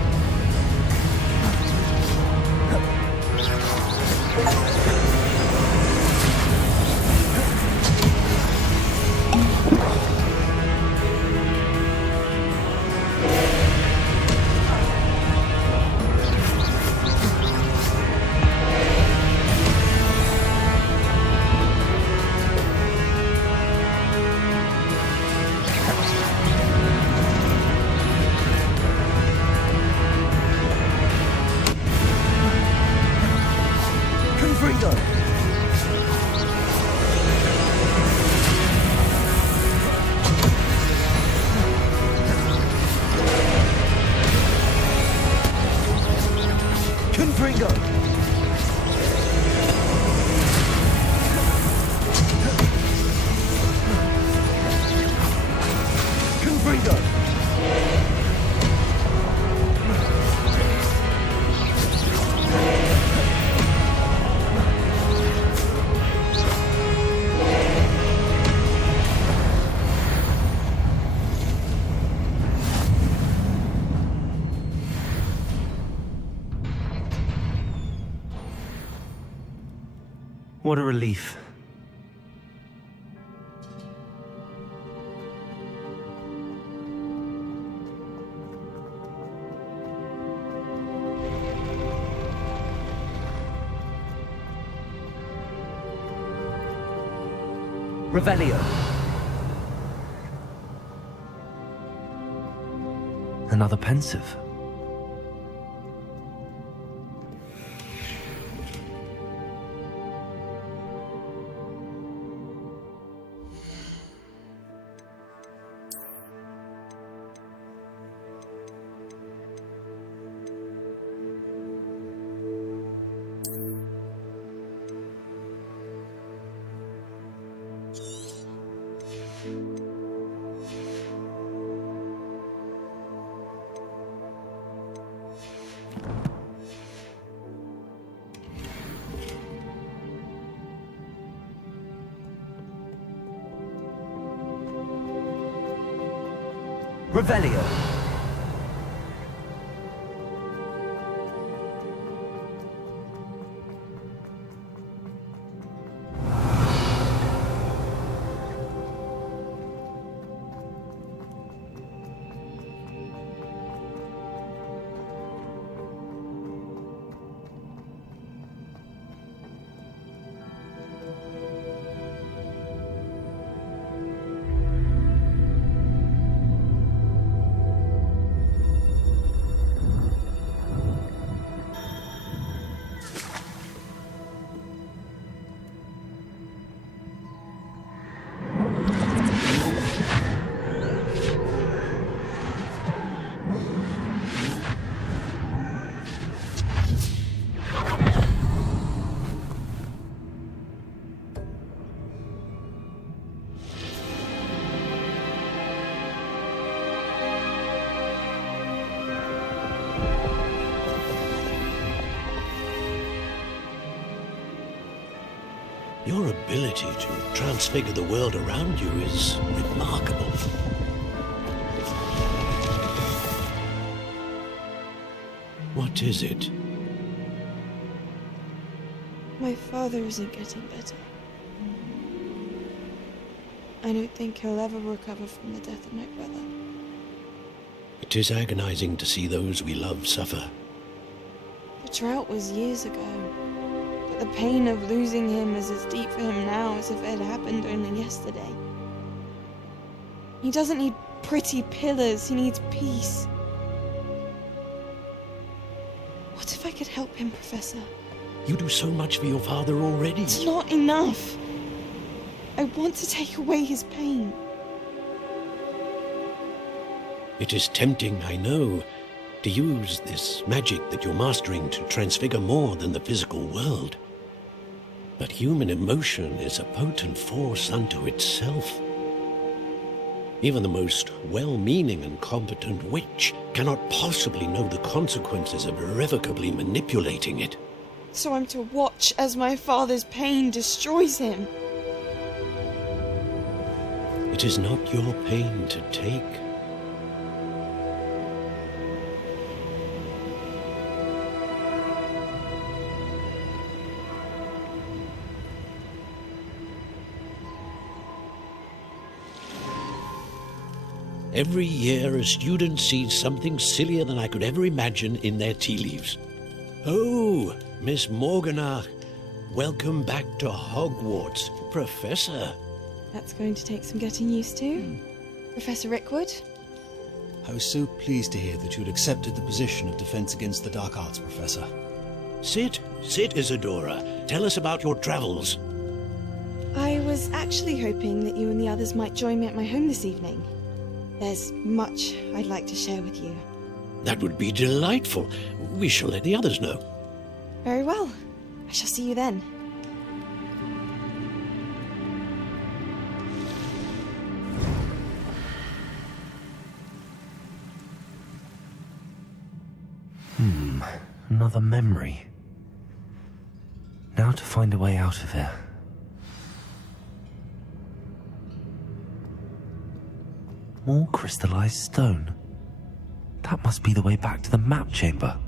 Confringo. What a relief. Revelio. Another pensive. Revelio. Your ability to transfigure the world around you is remarkable. What is it? My father isn't getting better. I don't think he'll ever recover from the death of my brother. It is agonizing to see those we love suffer. The drought was years ago, but the pain of losing him is as deep for him now as if it had happened only yesterday. He doesn't need pretty pillars, he needs peace. What if I could help him, Professor? You do so much for your father already. It's not enough. I want to take away his pain. It is tempting, I know, to use this magic that you're mastering to transfigure more than the physical world. But human emotion is a potent force unto itself. Even the most well-meaning and competent witch cannot possibly know the consequences of irrevocably manipulating it. So I'm to watch as my father's pain destroys him. It is not your pain to take. Every year, a student sees something sillier than I could ever imagine in their tea leaves. Oh, Miss Morganach, welcome back to Hogwarts, Professor. That's going to take some getting used to. Professor Rickwood? I was so pleased to hear that you'd accepted the position of Defense Against the Dark Arts, Professor. Sit, Isadora. Tell us about your travels. I was actually hoping that you and the others might join me at my home this evening. There's much I'd like to share with you. That would be delightful. We shall let the others know. Very well. I shall see you then. Another memory. Now to find a way out of here. More crystallized stone. That must be the way back to the map chamber.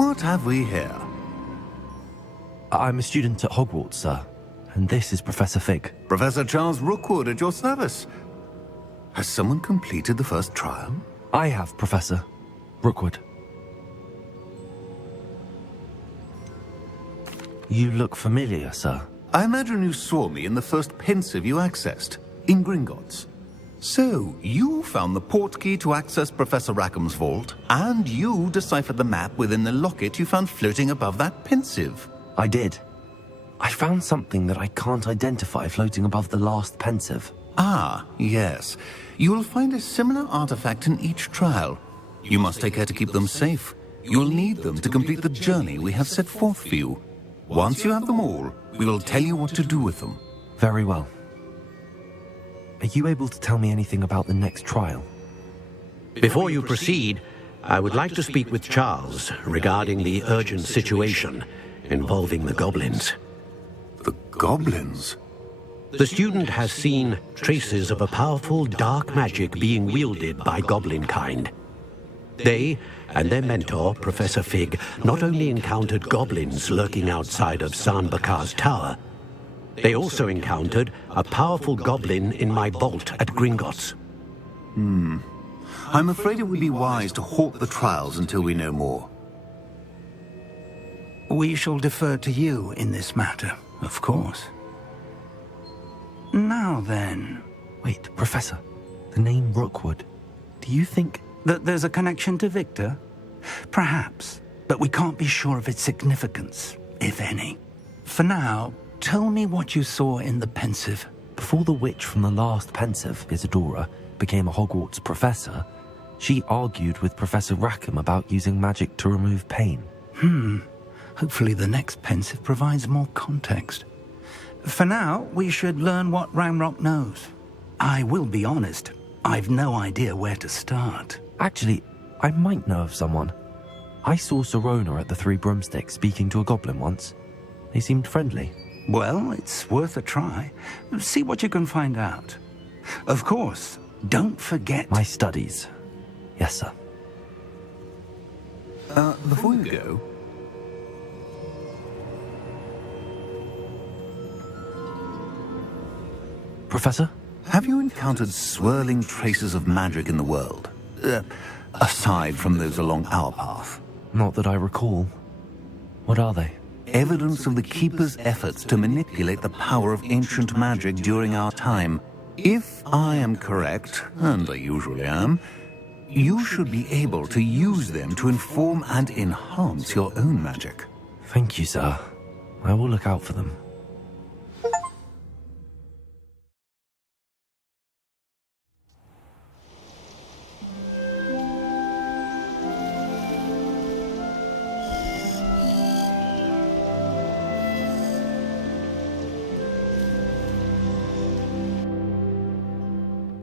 What have we here? I'm a student at Hogwarts, sir. And this is Professor Fig. Professor Charles Rookwood at your service. Has someone completed the first trial? I have, Professor Rookwood. You look familiar, sir. I imagine you saw me in the first pensive you accessed, in Gringotts. So, you found the portkey to access Professor Rackham's vault, and you deciphered the map within the locket you found floating above that pensive. I did. I found something that I can't identify floating above the last pensive. Ah, yes. You will find a similar artifact in each trial. You must take care to keep them safe. You'll need them to complete the journey we have set forth for you. Once you have them all, we will tell you what to do with them. Very well. Are you able to tell me anything about the next trial? Before you proceed, I would like to speak with Charles regarding the urgent situation involving the goblins. The goblins? The student has seen traces of a powerful dark magic being wielded by goblin kind. They and their mentor, Professor Fig, not only encountered goblins lurking outside of San Bakar's tower, they also encountered a powerful goblin in my vault at Gringotts. I'm afraid it would be wise to halt the trials until we know more. We shall defer to you in this matter, of course. Now then... Wait, Professor. The name Rookwood. Do you think... that there's a connection to Victor? Perhaps, but we can't be sure of its significance, if any. For now, tell me what you saw in the pensive. Before the witch from the last pensive, Isadora, became a Hogwarts professor, she argued with Professor Rackham about using magic to remove pain. Hopefully the next pensive provides more context. For now, we should learn what Ramrock knows. I will be honest, I've no idea where to start. Actually, I might know of someone. I saw Serona at the Three Broomsticks speaking to a goblin once. They seemed friendly. Well, it's worth a try. See what you can find out. Of course, don't forget... My studies. Yes, sir. Before you go... Professor? Have you encountered swirling traces of magic in the world? Aside from those along our path? Not that I recall. What are they? Evidence of the Keeper's efforts to manipulate the power of ancient magic during our time. If I am correct, and I usually am, you should be able to use them to inform and enhance your own magic. Thank you, sir. I will look out for them.